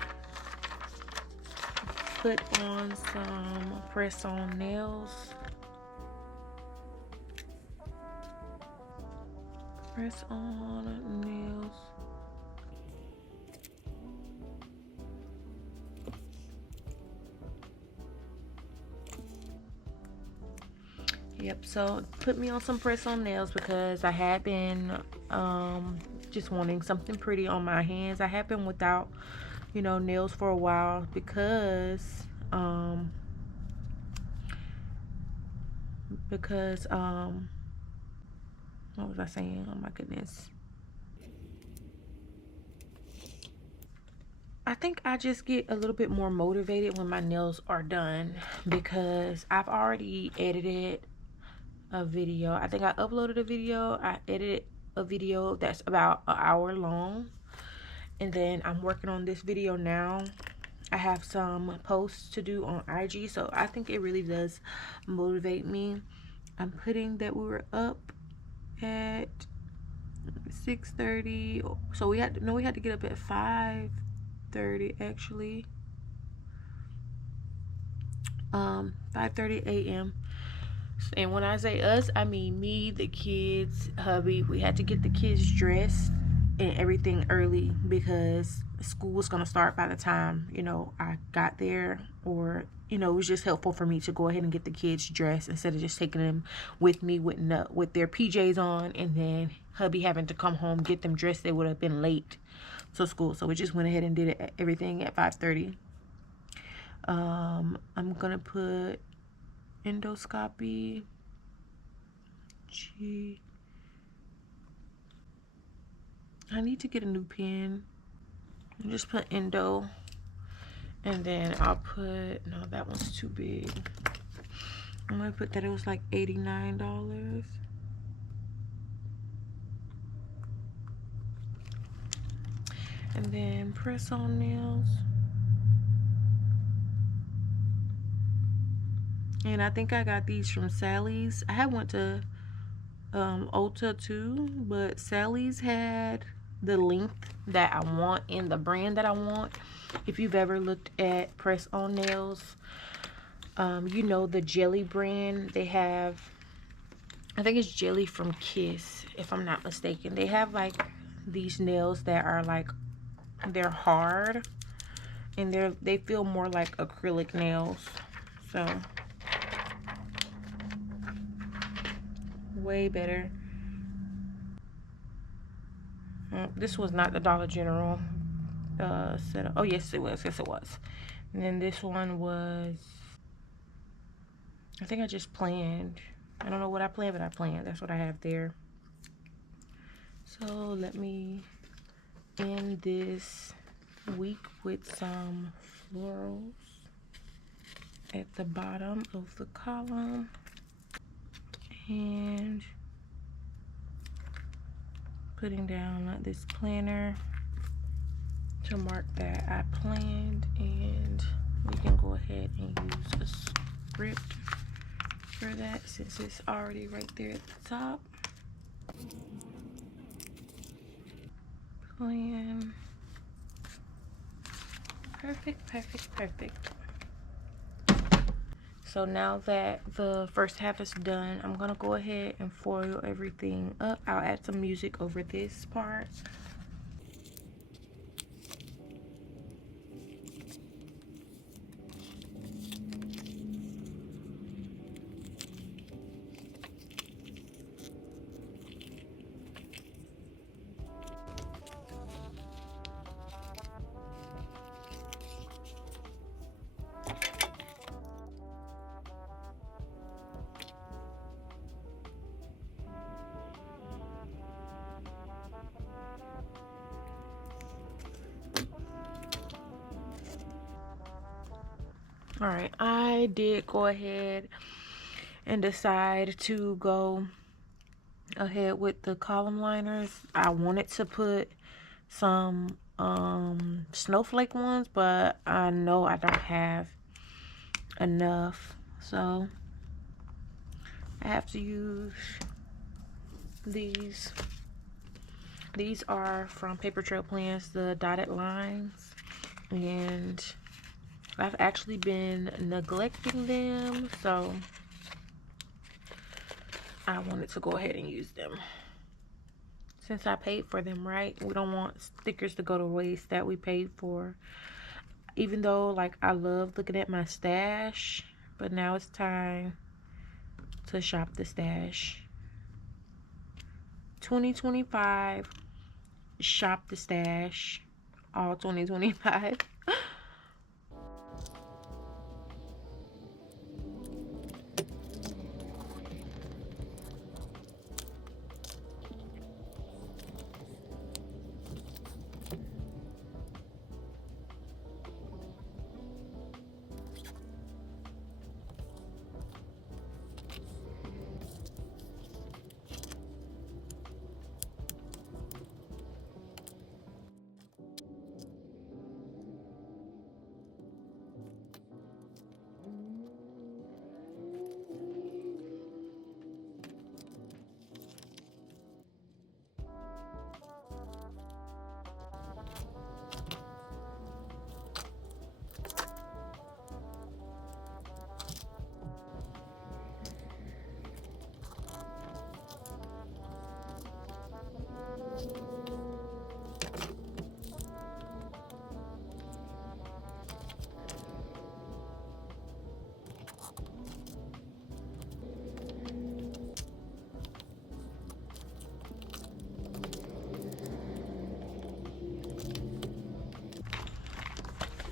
put on some press-on nails. Press-on nails. Yep, so put me on some press-on nails because I had been just wanting something pretty on my hands. I have been without, nails for a while because what was I saying? Oh my goodness. I think I just get a little bit more motivated when my nails are done because I've already edited a video. I think I uploaded a video. I edited a video that's about an hour long. And then I'm working on this video now. I have some posts to do on IG. So I think it really does motivate me. I'm putting that we were up at 6:30. So we had to get up at 5:30 actually. 5:30 a.m. And when I say us, I mean me, the kids, hubby. We had to get the kids dressed and everything early because school was going to start by the time, I got there. Or, it was just helpful for me to go ahead and get the kids dressed instead of just taking them with me with their PJs on and then hubby having to come home, get them dressed. They would have been late to school. So we just went ahead and did everything at 5:30. I'm going to put endoscopy. I need to get a new pen. I'll just put endo. And then I'll put, no, that one's too big. I'm going to put that it was like $89. And then press-on nails. And I think I got these from Sally's. I had went to Ulta too, but Sally's had the length that I want and the brand that I want. If you've ever looked at press-on nails, the Jelly brand. They have, I think it's Jelly from Kiss, if I'm not mistaken. They have like these nails that are like, they're hard and they feel more like acrylic nails. So way better. This was not the Dollar General setup. Oh yes it was. And then this one was, I think I just planned. I don't know what I planned, but I planned. That's what I have there. So let me end this week with some florals at the bottom of the column, and putting down this planner to mark that I planned, and we can go ahead and use a script for that since it's already right there at the top. Plan. Perfect, perfect, perfect. So now that the first half is done, I'm gonna go ahead and foil everything up. I'll add some music over this part. All right, I did go ahead and decide to go ahead with the column liners. I wanted to put some snowflake ones, but I know I don't have enough, so I have to use these. These are from Paper Trail Plans, the dotted lines, and I've actually been neglecting them, so I wanted to go ahead and use them. Since I paid for them, right? We don't want stickers to go to waste that we paid for. Even though, like, I love looking at my stash, but now it's time to shop the stash. 2025, shop the stash. All 2025.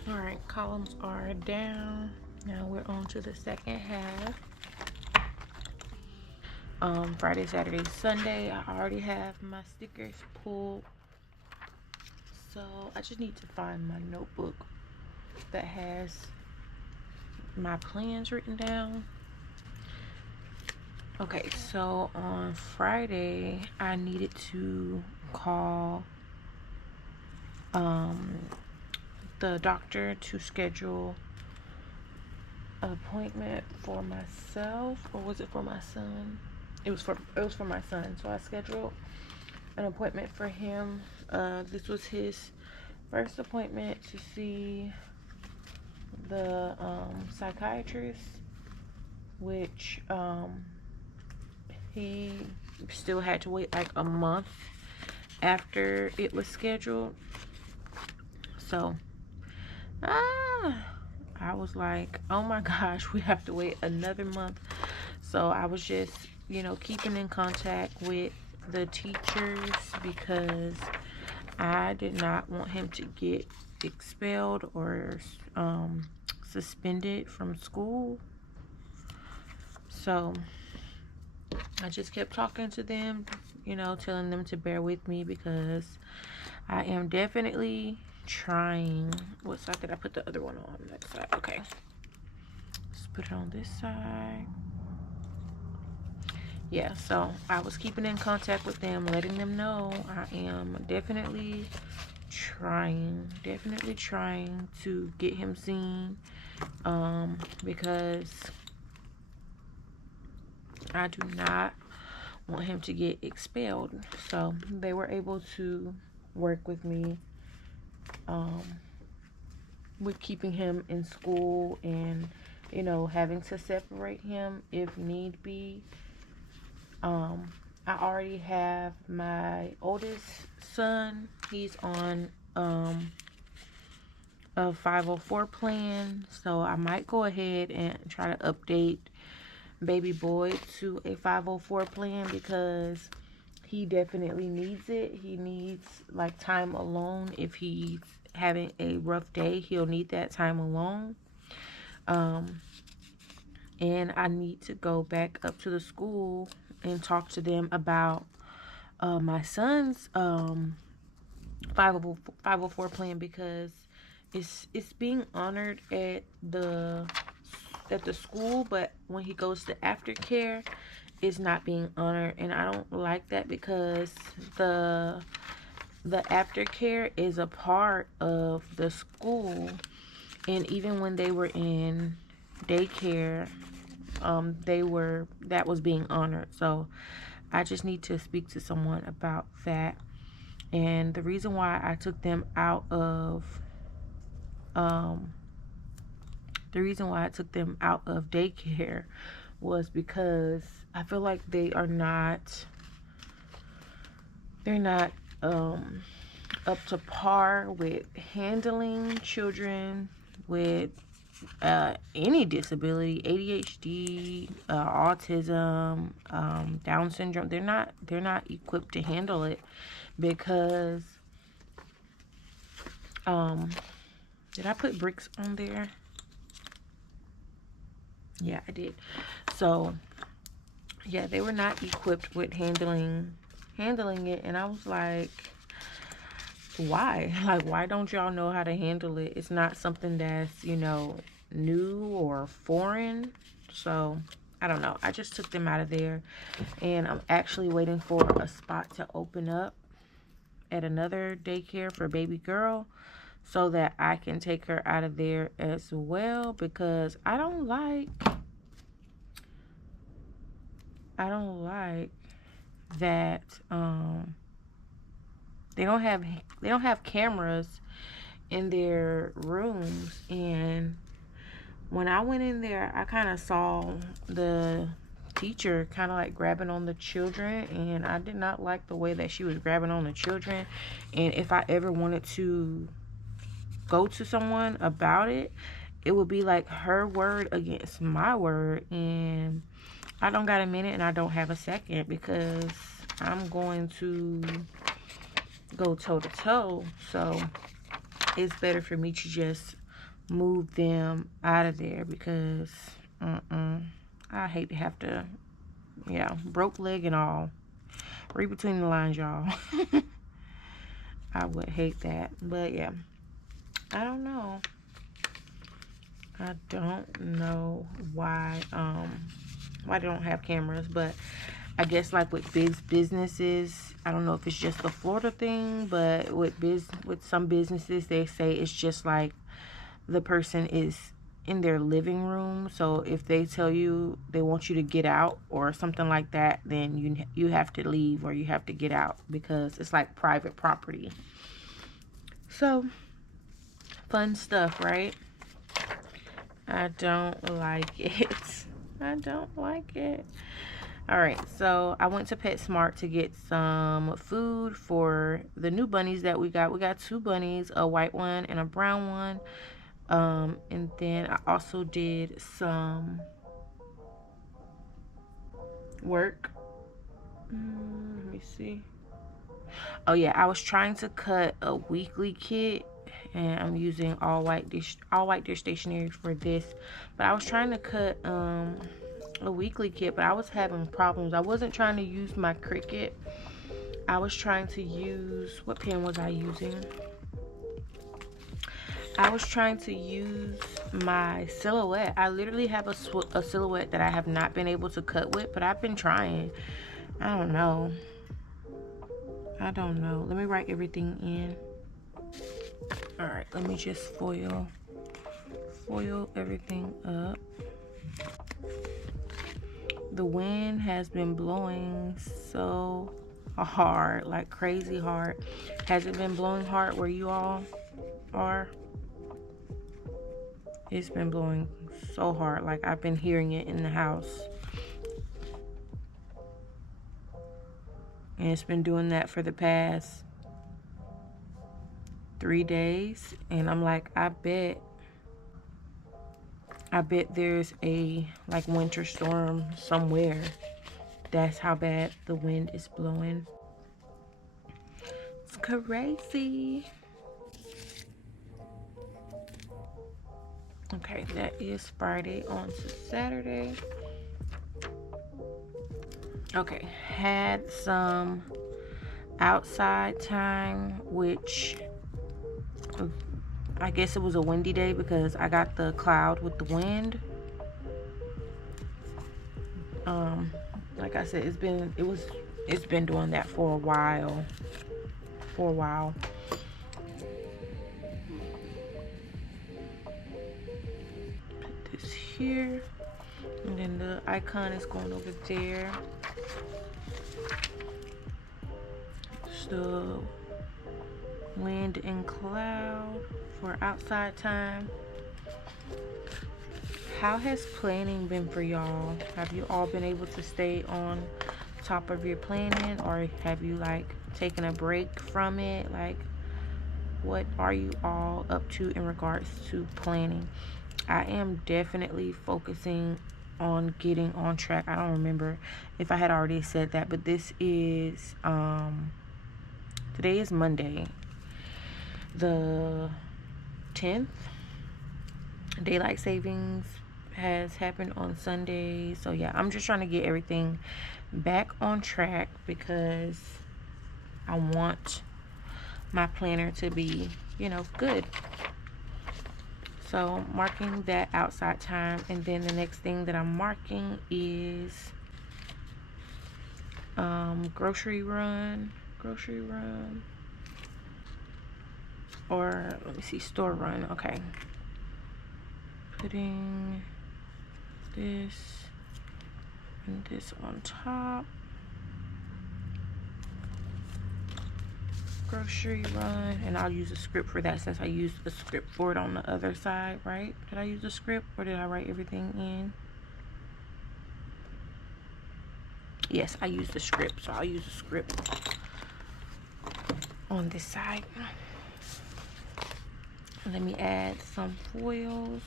Alright, columns are down. Now we're on to the second half. Friday, Saturday, Sunday, I already have my stickers pulled. So I just need to find my notebook that has my plans written down. Okay, so on Friday, I needed to call the doctor to schedule an appointment for myself, or was it for my son? It was for my son. So I scheduled an appointment for him. This was his first appointment to see the psychiatrist, which he still had to wait like a month after it was scheduled. So I was like, oh my gosh, we have to wait another month. So I was just, you know, keeping in contact with the teachers because I did not want him to get expelled or suspended from school. So I just kept talking to them, you know, telling them to bear with me because I am definitely trying. What side did I put the other one on? That side. Okay. Let's put it on this side. Yeah, so I was keeping in contact with them, letting them know I am definitely trying to get him seen, because I do not want him to get expelled. So they were able to work with me with keeping him in school and, you know, having to separate him if need be. I already have my oldest son. He's on a 504 plan, so I might go ahead and try to update baby boy to a 504 plan because he definitely needs it. He needs like time alone. If he's having a rough day, he'll need that time alone. And I need to go back up to the school and talk to them about my son's 504 plan because it's being honored at the school, but when he goes to aftercare, it's not being honored, and I don't like that because the aftercare is a part of the school, and even when they were in daycare, that was being honored. So I just need to speak to someone about that. And the reason why I took them out of daycare was because I feel like they're not up to par with handling children with any disability, ADHD, autism, Down syndrome. They're not equipped to handle it because did I put bricks on there? Yeah, I did. So yeah, they were not equipped with handling it, and I was like, why? Like, why don't y'all know how to handle it? It's not something that's, you know, new or foreign. So I don't know. I just took them out of there, and I'm actually waiting for a spot to open up at another daycare for baby girl so that I can take her out of there as well, because I don't like that they don't have cameras in their rooms. And when I went in there, I kind of saw the teacher kind of like grabbing on the children, and I did not like the way that she was grabbing on the children. And if I ever wanted to go to someone about it, it would be like her word against my word, and I don't got a minute and I don't have a second, because I'm going to go toe to toe. So it's better for me to just move them out of there, because I hate to have to, yeah, broke leg and all. Read between the lines, y'all. I would hate that. But yeah, I don't know. I don't know why they don't have cameras, but I guess like with businesses, I don't know if it's just the Florida thing, but with some businesses, they say it's just like the person is in their living room. So if they tell you they want you to get out or something like that, then you have to leave or you have to get out, because it's like private property. So fun stuff, right? I don't like it. I don't like it. Alright, so I went to PetSmart to get some food for the new bunnies that we got. We got 2 bunnies, a white one and a brown one. And then I also did some work. Let me see. Oh yeah, I was trying to cut a weekly kit, and I'm using all white dish stationery for this. But I was trying to cut a weekly kit, but I was having problems. I wasn't trying to use my Cricut. I was trying to use, what pen was I using? I was trying to use my silhouette. I literally have a silhouette that I have not been able to cut with, but I've been trying. I don't know. Let me write everything in. All right, let me just foil everything up. The wind has been blowing so hard, like crazy hard. Has it been blowing hard where you all are? It's been blowing so hard, like I've been hearing it in the house. And it's been doing that for the past 3 days. And I'm like, I bet there's a like winter storm somewhere. That's how bad the wind is blowing. It's crazy. Okay, that is Friday on to Saturday. Okay, had some outside time, which I guess it was a windy day because I got the cloud with the wind. Like I said, it's been doing that for a while. Put this here, and then the icon is going over there. The wind and cloud for outside time. How has planning been for y'all? Have you all been able to stay on top of your planning, or have you like taken a break from it? Like, what are you all up to in regards to planning? I am definitely focusing on getting on track. I don't remember if I had already said that, but this is today is Monday, the 10th. Daylight savings has happened on Sunday. So yeah, I'm just trying to get everything back on track because I want my planner to be, good. So marking that outside time, and then the next thing that I'm marking is grocery run, or let me see, store run. Okay, putting this and this on top. Grocery run, and I'll use a script for that since I used a script for it on the other side, right? Did I use a script or did I write everything in? Yes, I used the script, so I'll use a script on this side. Let me add some foils.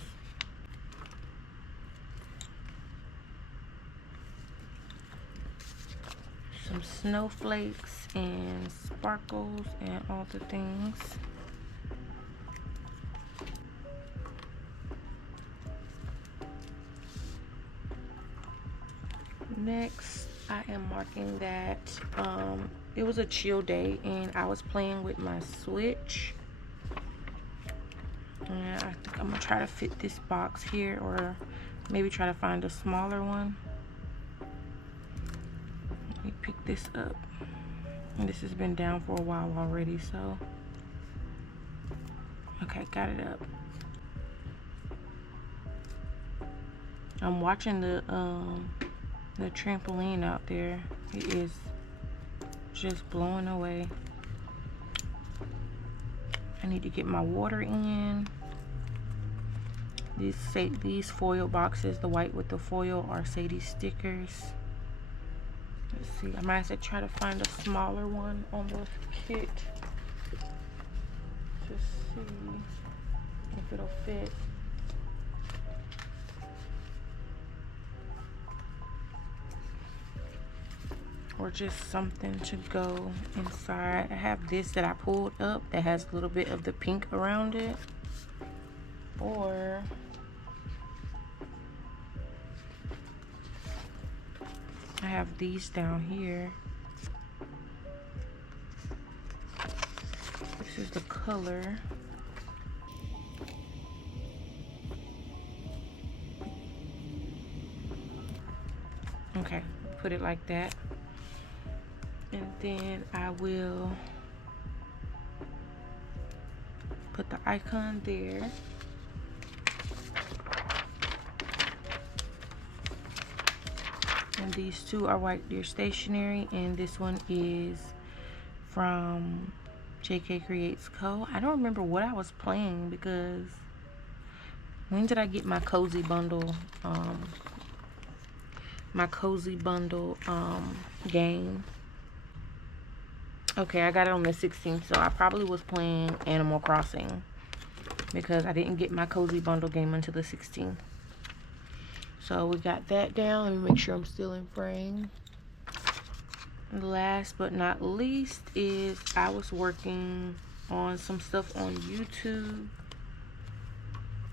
Some snowflakes and sparkles and all the things. Next, I am marking that it was a chill day and I was playing with my Switch. And I think I'm gonna try to fit this box here, or maybe try to find a smaller one. Let me pick this up. And this has been down for a while already, so okay, got it up. I'm watching the trampoline out there. It is just blowing away. I need to get my water in. These foil boxes, the white with the foil, are Sadie stickers. Let's see, I might have to try to find a smaller one on the kit to see if it'll fit. Or just something to go inside. I have this that I pulled up that has a little bit of the pink around it. Or I have these down here. This is the color. put it like that. And then I will put the icon there. And these two are White Deer Stationery, and this one is from JK Creates Co. I don't remember what I was playing, because when did I get my cozy bundle game? Okay, I got it on the 16th, so I probably was playing Animal Crossing, because I didn't get my cozy bundle game until the 16th. So we got that down. Let me make sure I'm still in frame. Last but not least is I was working on some stuff on YouTube.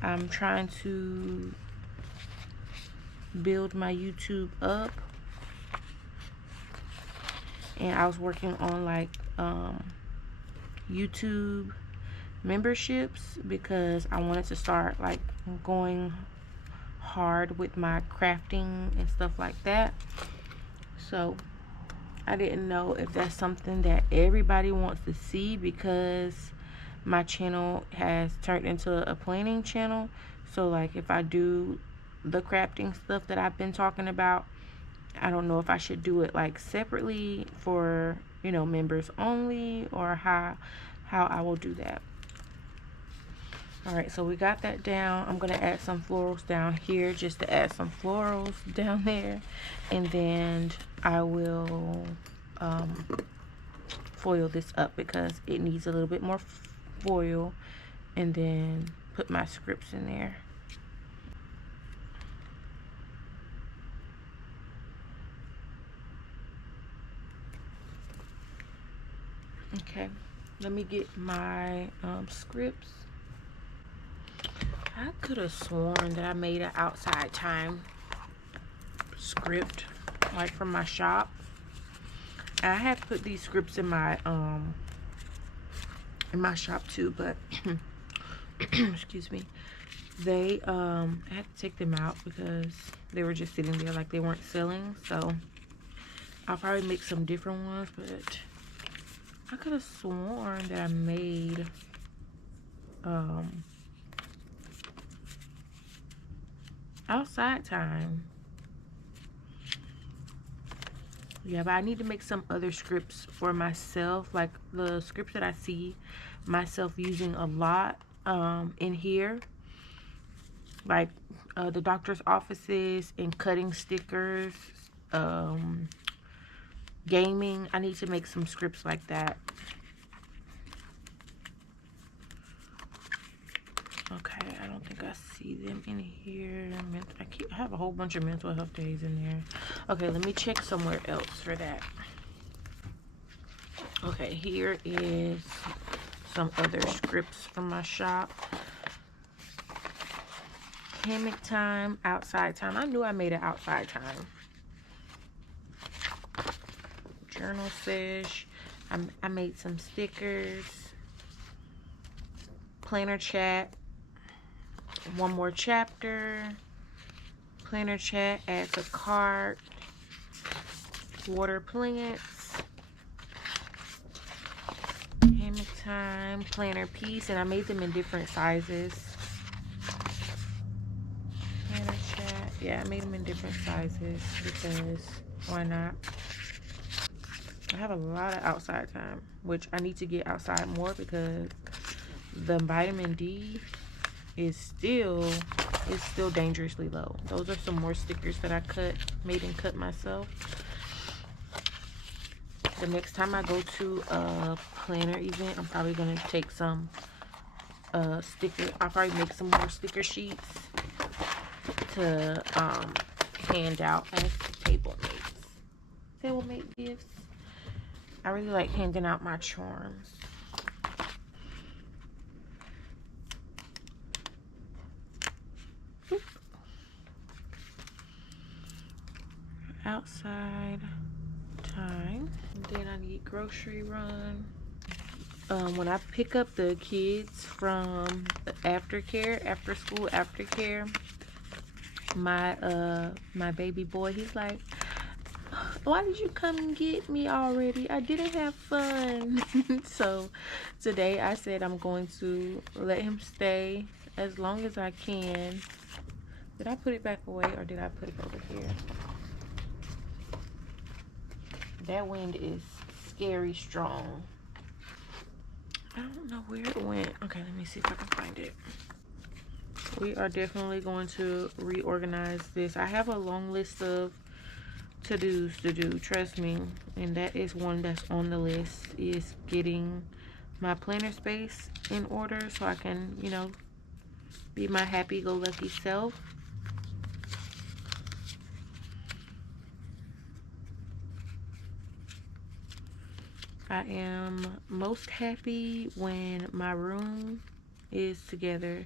I'm trying to build my YouTube up, and I was working on like YouTube memberships, because I wanted to start like going hard with my crafting and stuff like that. So I didn't know if that's something that everybody wants to see, because my channel has turned into a planning channel. So like if I do the crafting stuff that I've been talking about, I don't know if I should do it like separately for, you know, members only, or how I will do that. All right, so we got that down. I'm gonna add some florals down here, just to add some florals down there, and then I will foil this up, because it needs a little bit more foil, and then put my scripts in there. Okay, let me get my scripts. I could have sworn that I made an outside time script, like from my shop. I had put these scripts in my shop too, but excuse me, they I had to take them out because they were just sitting there like they weren't selling. So I'll probably make some different ones, but I could have sworn that I made outside time. Yeah, but I need to make some other scripts for myself, like the scripts that I see myself using a lot in here, like the doctor's offices and cutting stickers, gaming. I need to make some scripts like that. Okay, I don't think I see them in here. I have a whole bunch of mental health days in there. Okay, let me check somewhere else for that. Okay, here is some other scripts from my shop. Hammock time, outside time. I knew I made an outside time. Journal sesh. I made some stickers. Planner chat. One more chapter. Planner chat adds a card. Water plants. Hammock time. Planner piece. And I made them in different sizes. Planner chat. Yeah, I made them in different sizes because why not? I have a lot of outside time, which I need to get outside more because the vitamin D is still dangerously low. Those are some more stickers that I made and cut myself. The next time I go to a planner event, I'm probably gonna take some stickers. I'll probably make some more sticker sheets to hand out as table mate gifts. I really like handing out my charms. Outside time. And then I need grocery run. When I pick up the kids from the aftercare, after school aftercare, my baby boy, he's like, Why did you come and get me already? I didn't have fun. So today I said I'm going to let him stay as long as I can. Did I put it back away or did I put it over here? That wind is scary strong. I don't know where it went. Okay, let me see if I can find it. We are definitely going to reorganize this. I have a long list of to-dos to do, trust me, and that is one that's on the list, is getting my planner space in order so I can, you know, be my happy-go-lucky self. I am most happy when my room is together,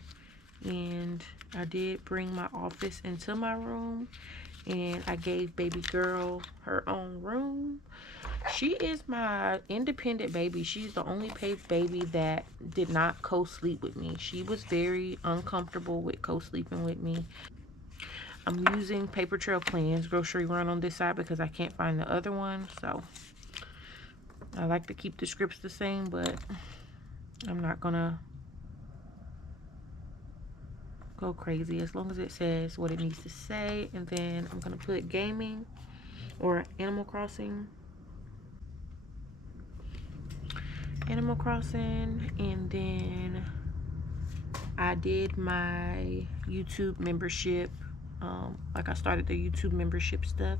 and I did bring my office into my room, and I gave baby girl her own room. She is my independent baby. She's the only baby that did not co-sleep with me. She was very uncomfortable with co-sleeping with me. I'm using Paper Trail Plans grocery run on this side because I can't find the other one. So I like to keep the scripts the same, but I'm not gonna go crazy as long as it says what it needs to say. And then I'm gonna put gaming or Animal Crossing, and then I did my YouTube membership. Like I started the YouTube membership stuff.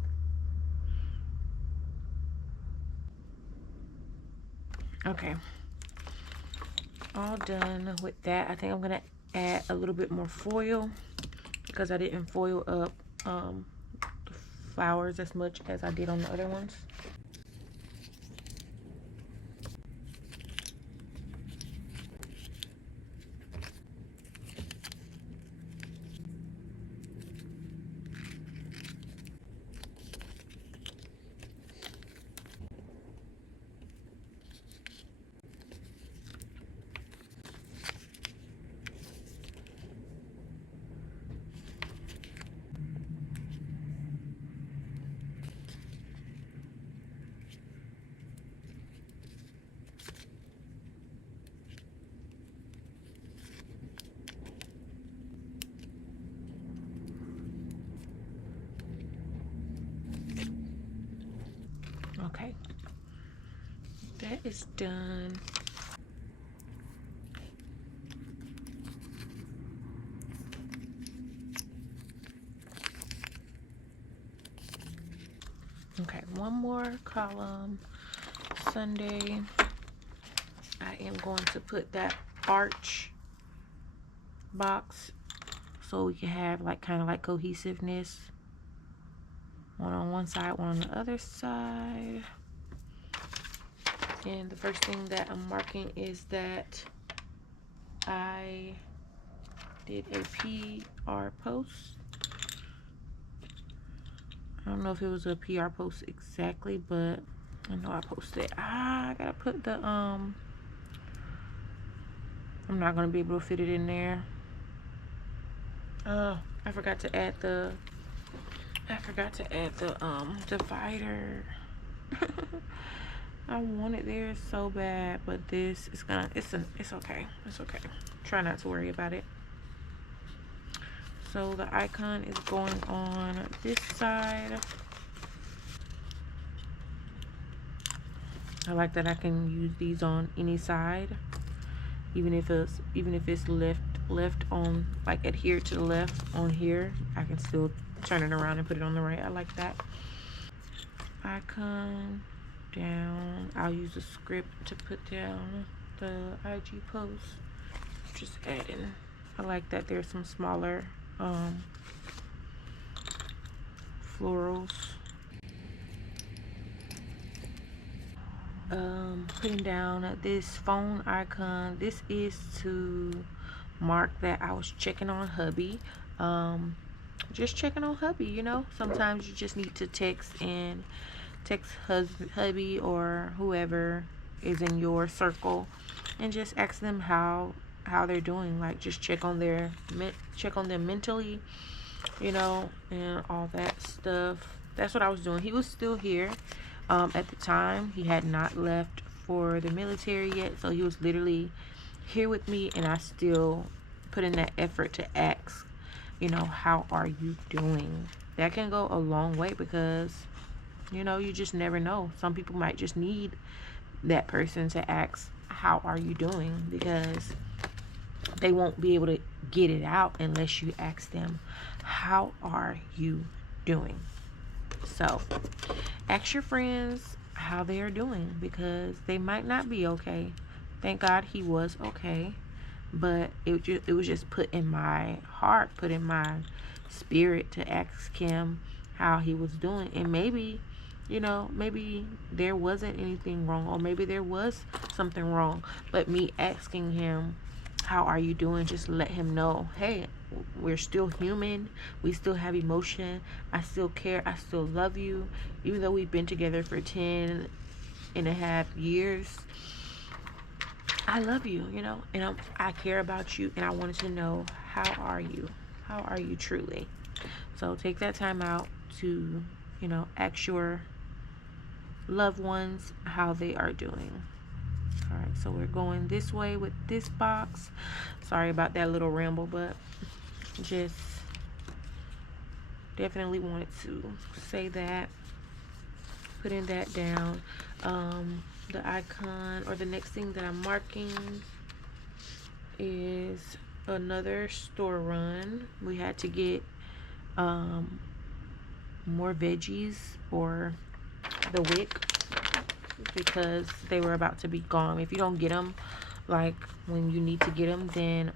Okay, all done with that. I think I'm gonna add a little bit more foil because I didn't foil up the flowers as much as I did on the other ones. Okay, that is done. Okay, one more column. Sunday, I am going to put that arch box so we can have like kind of like cohesiveness. One on one side, one on the other side. And the first thing that I'm marking is that I did a PR post. I don't know if it was a PR post exactly, but I know I posted. I gotta put the I'm not gonna be able to fit it in there. I forgot to add the divider. I want it there so bad, but this is gonna, it's okay. It's okay. Try not to worry about it. So the icon is going on this side. I like that I can use these on any side, even if it's left on, like adhered to the left on here, I can still turn it around and put it on the right. I like that. Icon down. I'll use a script to put down the IG post. Just adding. I like that there's some smaller florals. Putting down this phone icon. This is to mark that I was checking on hubby. Just checking on hubby, you know. Sometimes you just need to text hubby or whoever is in your circle and just ask them how they're doing. Like, just check on them mentally, you know, and all that stuff. that's what I was doing. He was still here. At the time, he had not left for the military yet, so he was literally here with me, and I still put in that effort to ask, you know, how are you doing? That can go a long way, because you know, you just never know. Some people might just need that person to ask, how are you doing? Because they won't be able to get it out unless you ask them, how are you doing? So ask your friends how they are doing, because they might not be okay. Thank God he was okay, but it was just put in my heart, put in my spirit to ask him how he was doing. And maybe, you know, maybe there wasn't anything wrong, or maybe there was something wrong, but me asking him, how are you doing, just let him know, hey, we're still human, we still have emotion, I still care, I still love you, even though we've been together for 10.5 years. I love you, you know, and I care about you, and I wanted to know, how are you? How are you truly? So take that time out to, you know, ask your loved ones how they are doing. All right, so we're going this way with this box. Sorry about that little ramble, but just definitely wanted to say that, putting that down. The icon, or the next thing that I'm marking, is another store run. We had to get more veggies, or the wick, because they were about to be gone. If you don't get them like when you need to get them, then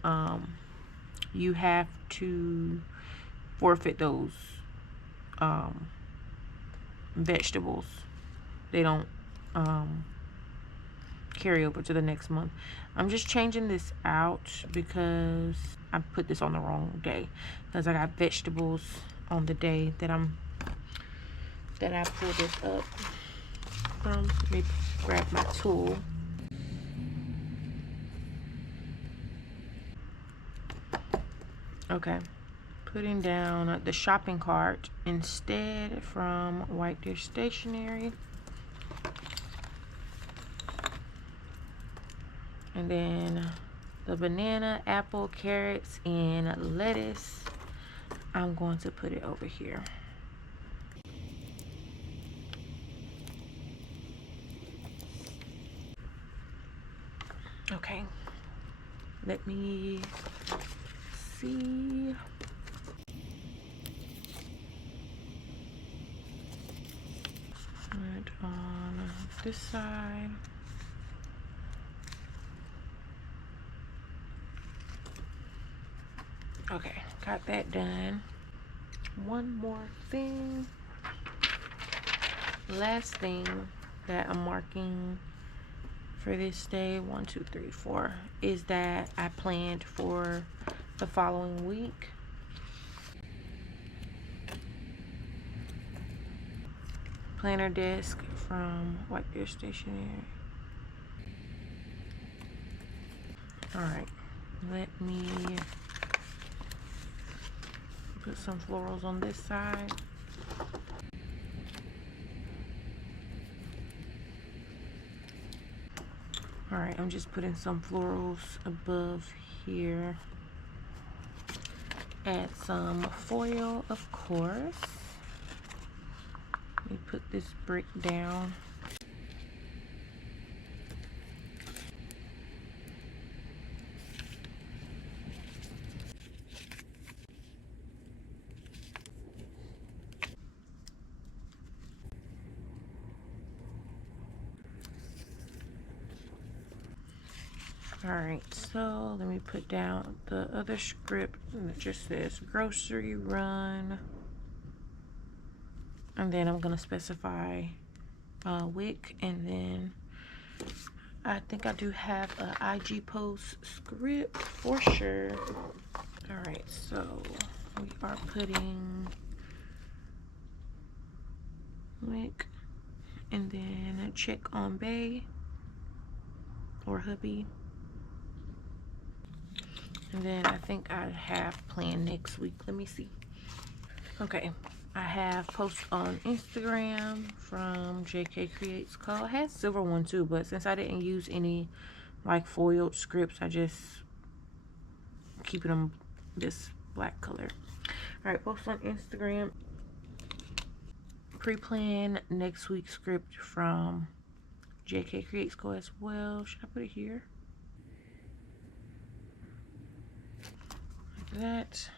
you have to forfeit those vegetables. They don't carry over to the next month. I'm just changing this out because I put this on the wrong day, because I got vegetables on the day that I pull this up. Let me grab my tool. Okay, putting down the shopping cart instead from White Dish Stationery. And then the banana, apple, carrots, and lettuce, I'm going to put it over here. Okay, let me see. Right on this side. Okay, got that done. One more thing. Last thing that I'm marking for this day, 1, 2, 3, 4, is that I planned for the following week. Planner desk from White Dish Stationery. Alright, let me put some florals on this side. Alright, I'm just putting some florals above here. Add some foil, of course. Let me put this brick down. Alright, so let me put down the other script that just says grocery run. And then I'm going to specify wick, and then I think I do have a IG post script for sure. Alright, so we are putting wick, and then a check on Bay or hubby. And then I think I have planned next week. Let me see. Okay, I have posts on Instagram from JK Creates Co. I had silver one too, but since I didn't use any like foiled scripts, I just keeping them this black color. All right, post on Instagram. Pre-plan next week's script from JK Creates Co as well. Should I put it here? Like that.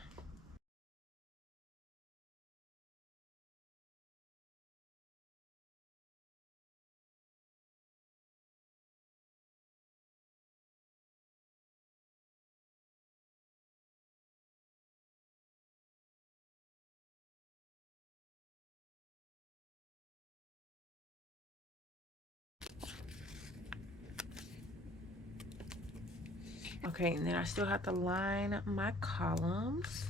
Okay, and then I still have to line my columns.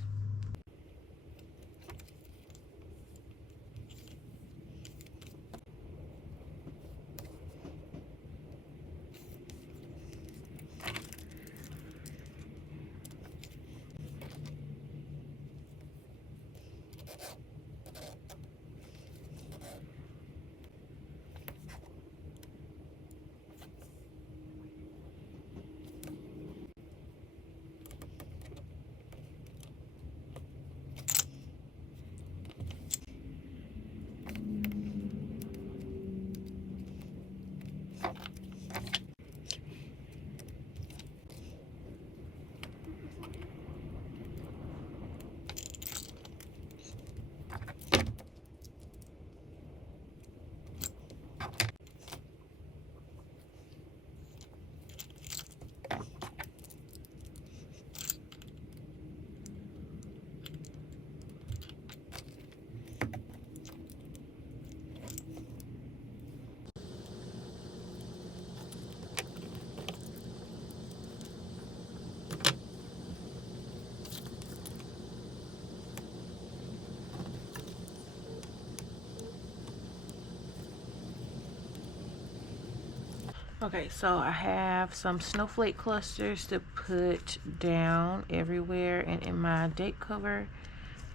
Okay, so I have some snowflake clusters to put down everywhere and in my date cover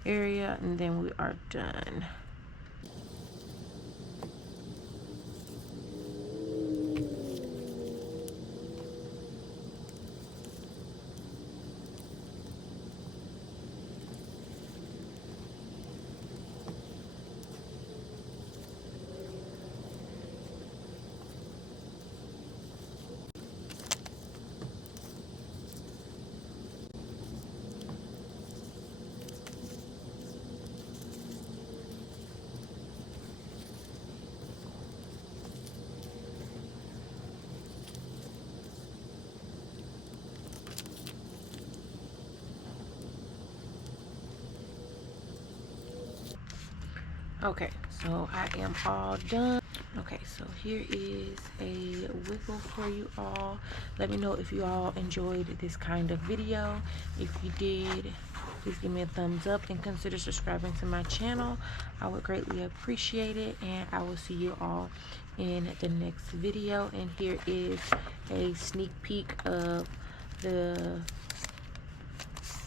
area, and then we are done. Okay, so I am all done. Okay, so here is a wiggle for you all. Let me know if you all enjoyed this kind of video. If you did, please give me a thumbs up and consider subscribing to my channel. I would greatly appreciate it, and I will see you all in the next video. And here is a sneak peek of the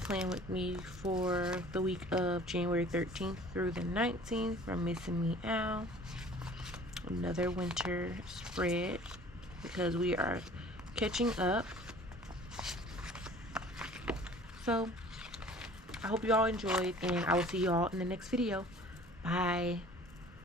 plan with me for the week of January 13th through the 19th from Missing Me Out. Another winter spread because we are catching up. So I hope you all enjoyed, and I will see you all in the next video. Bye.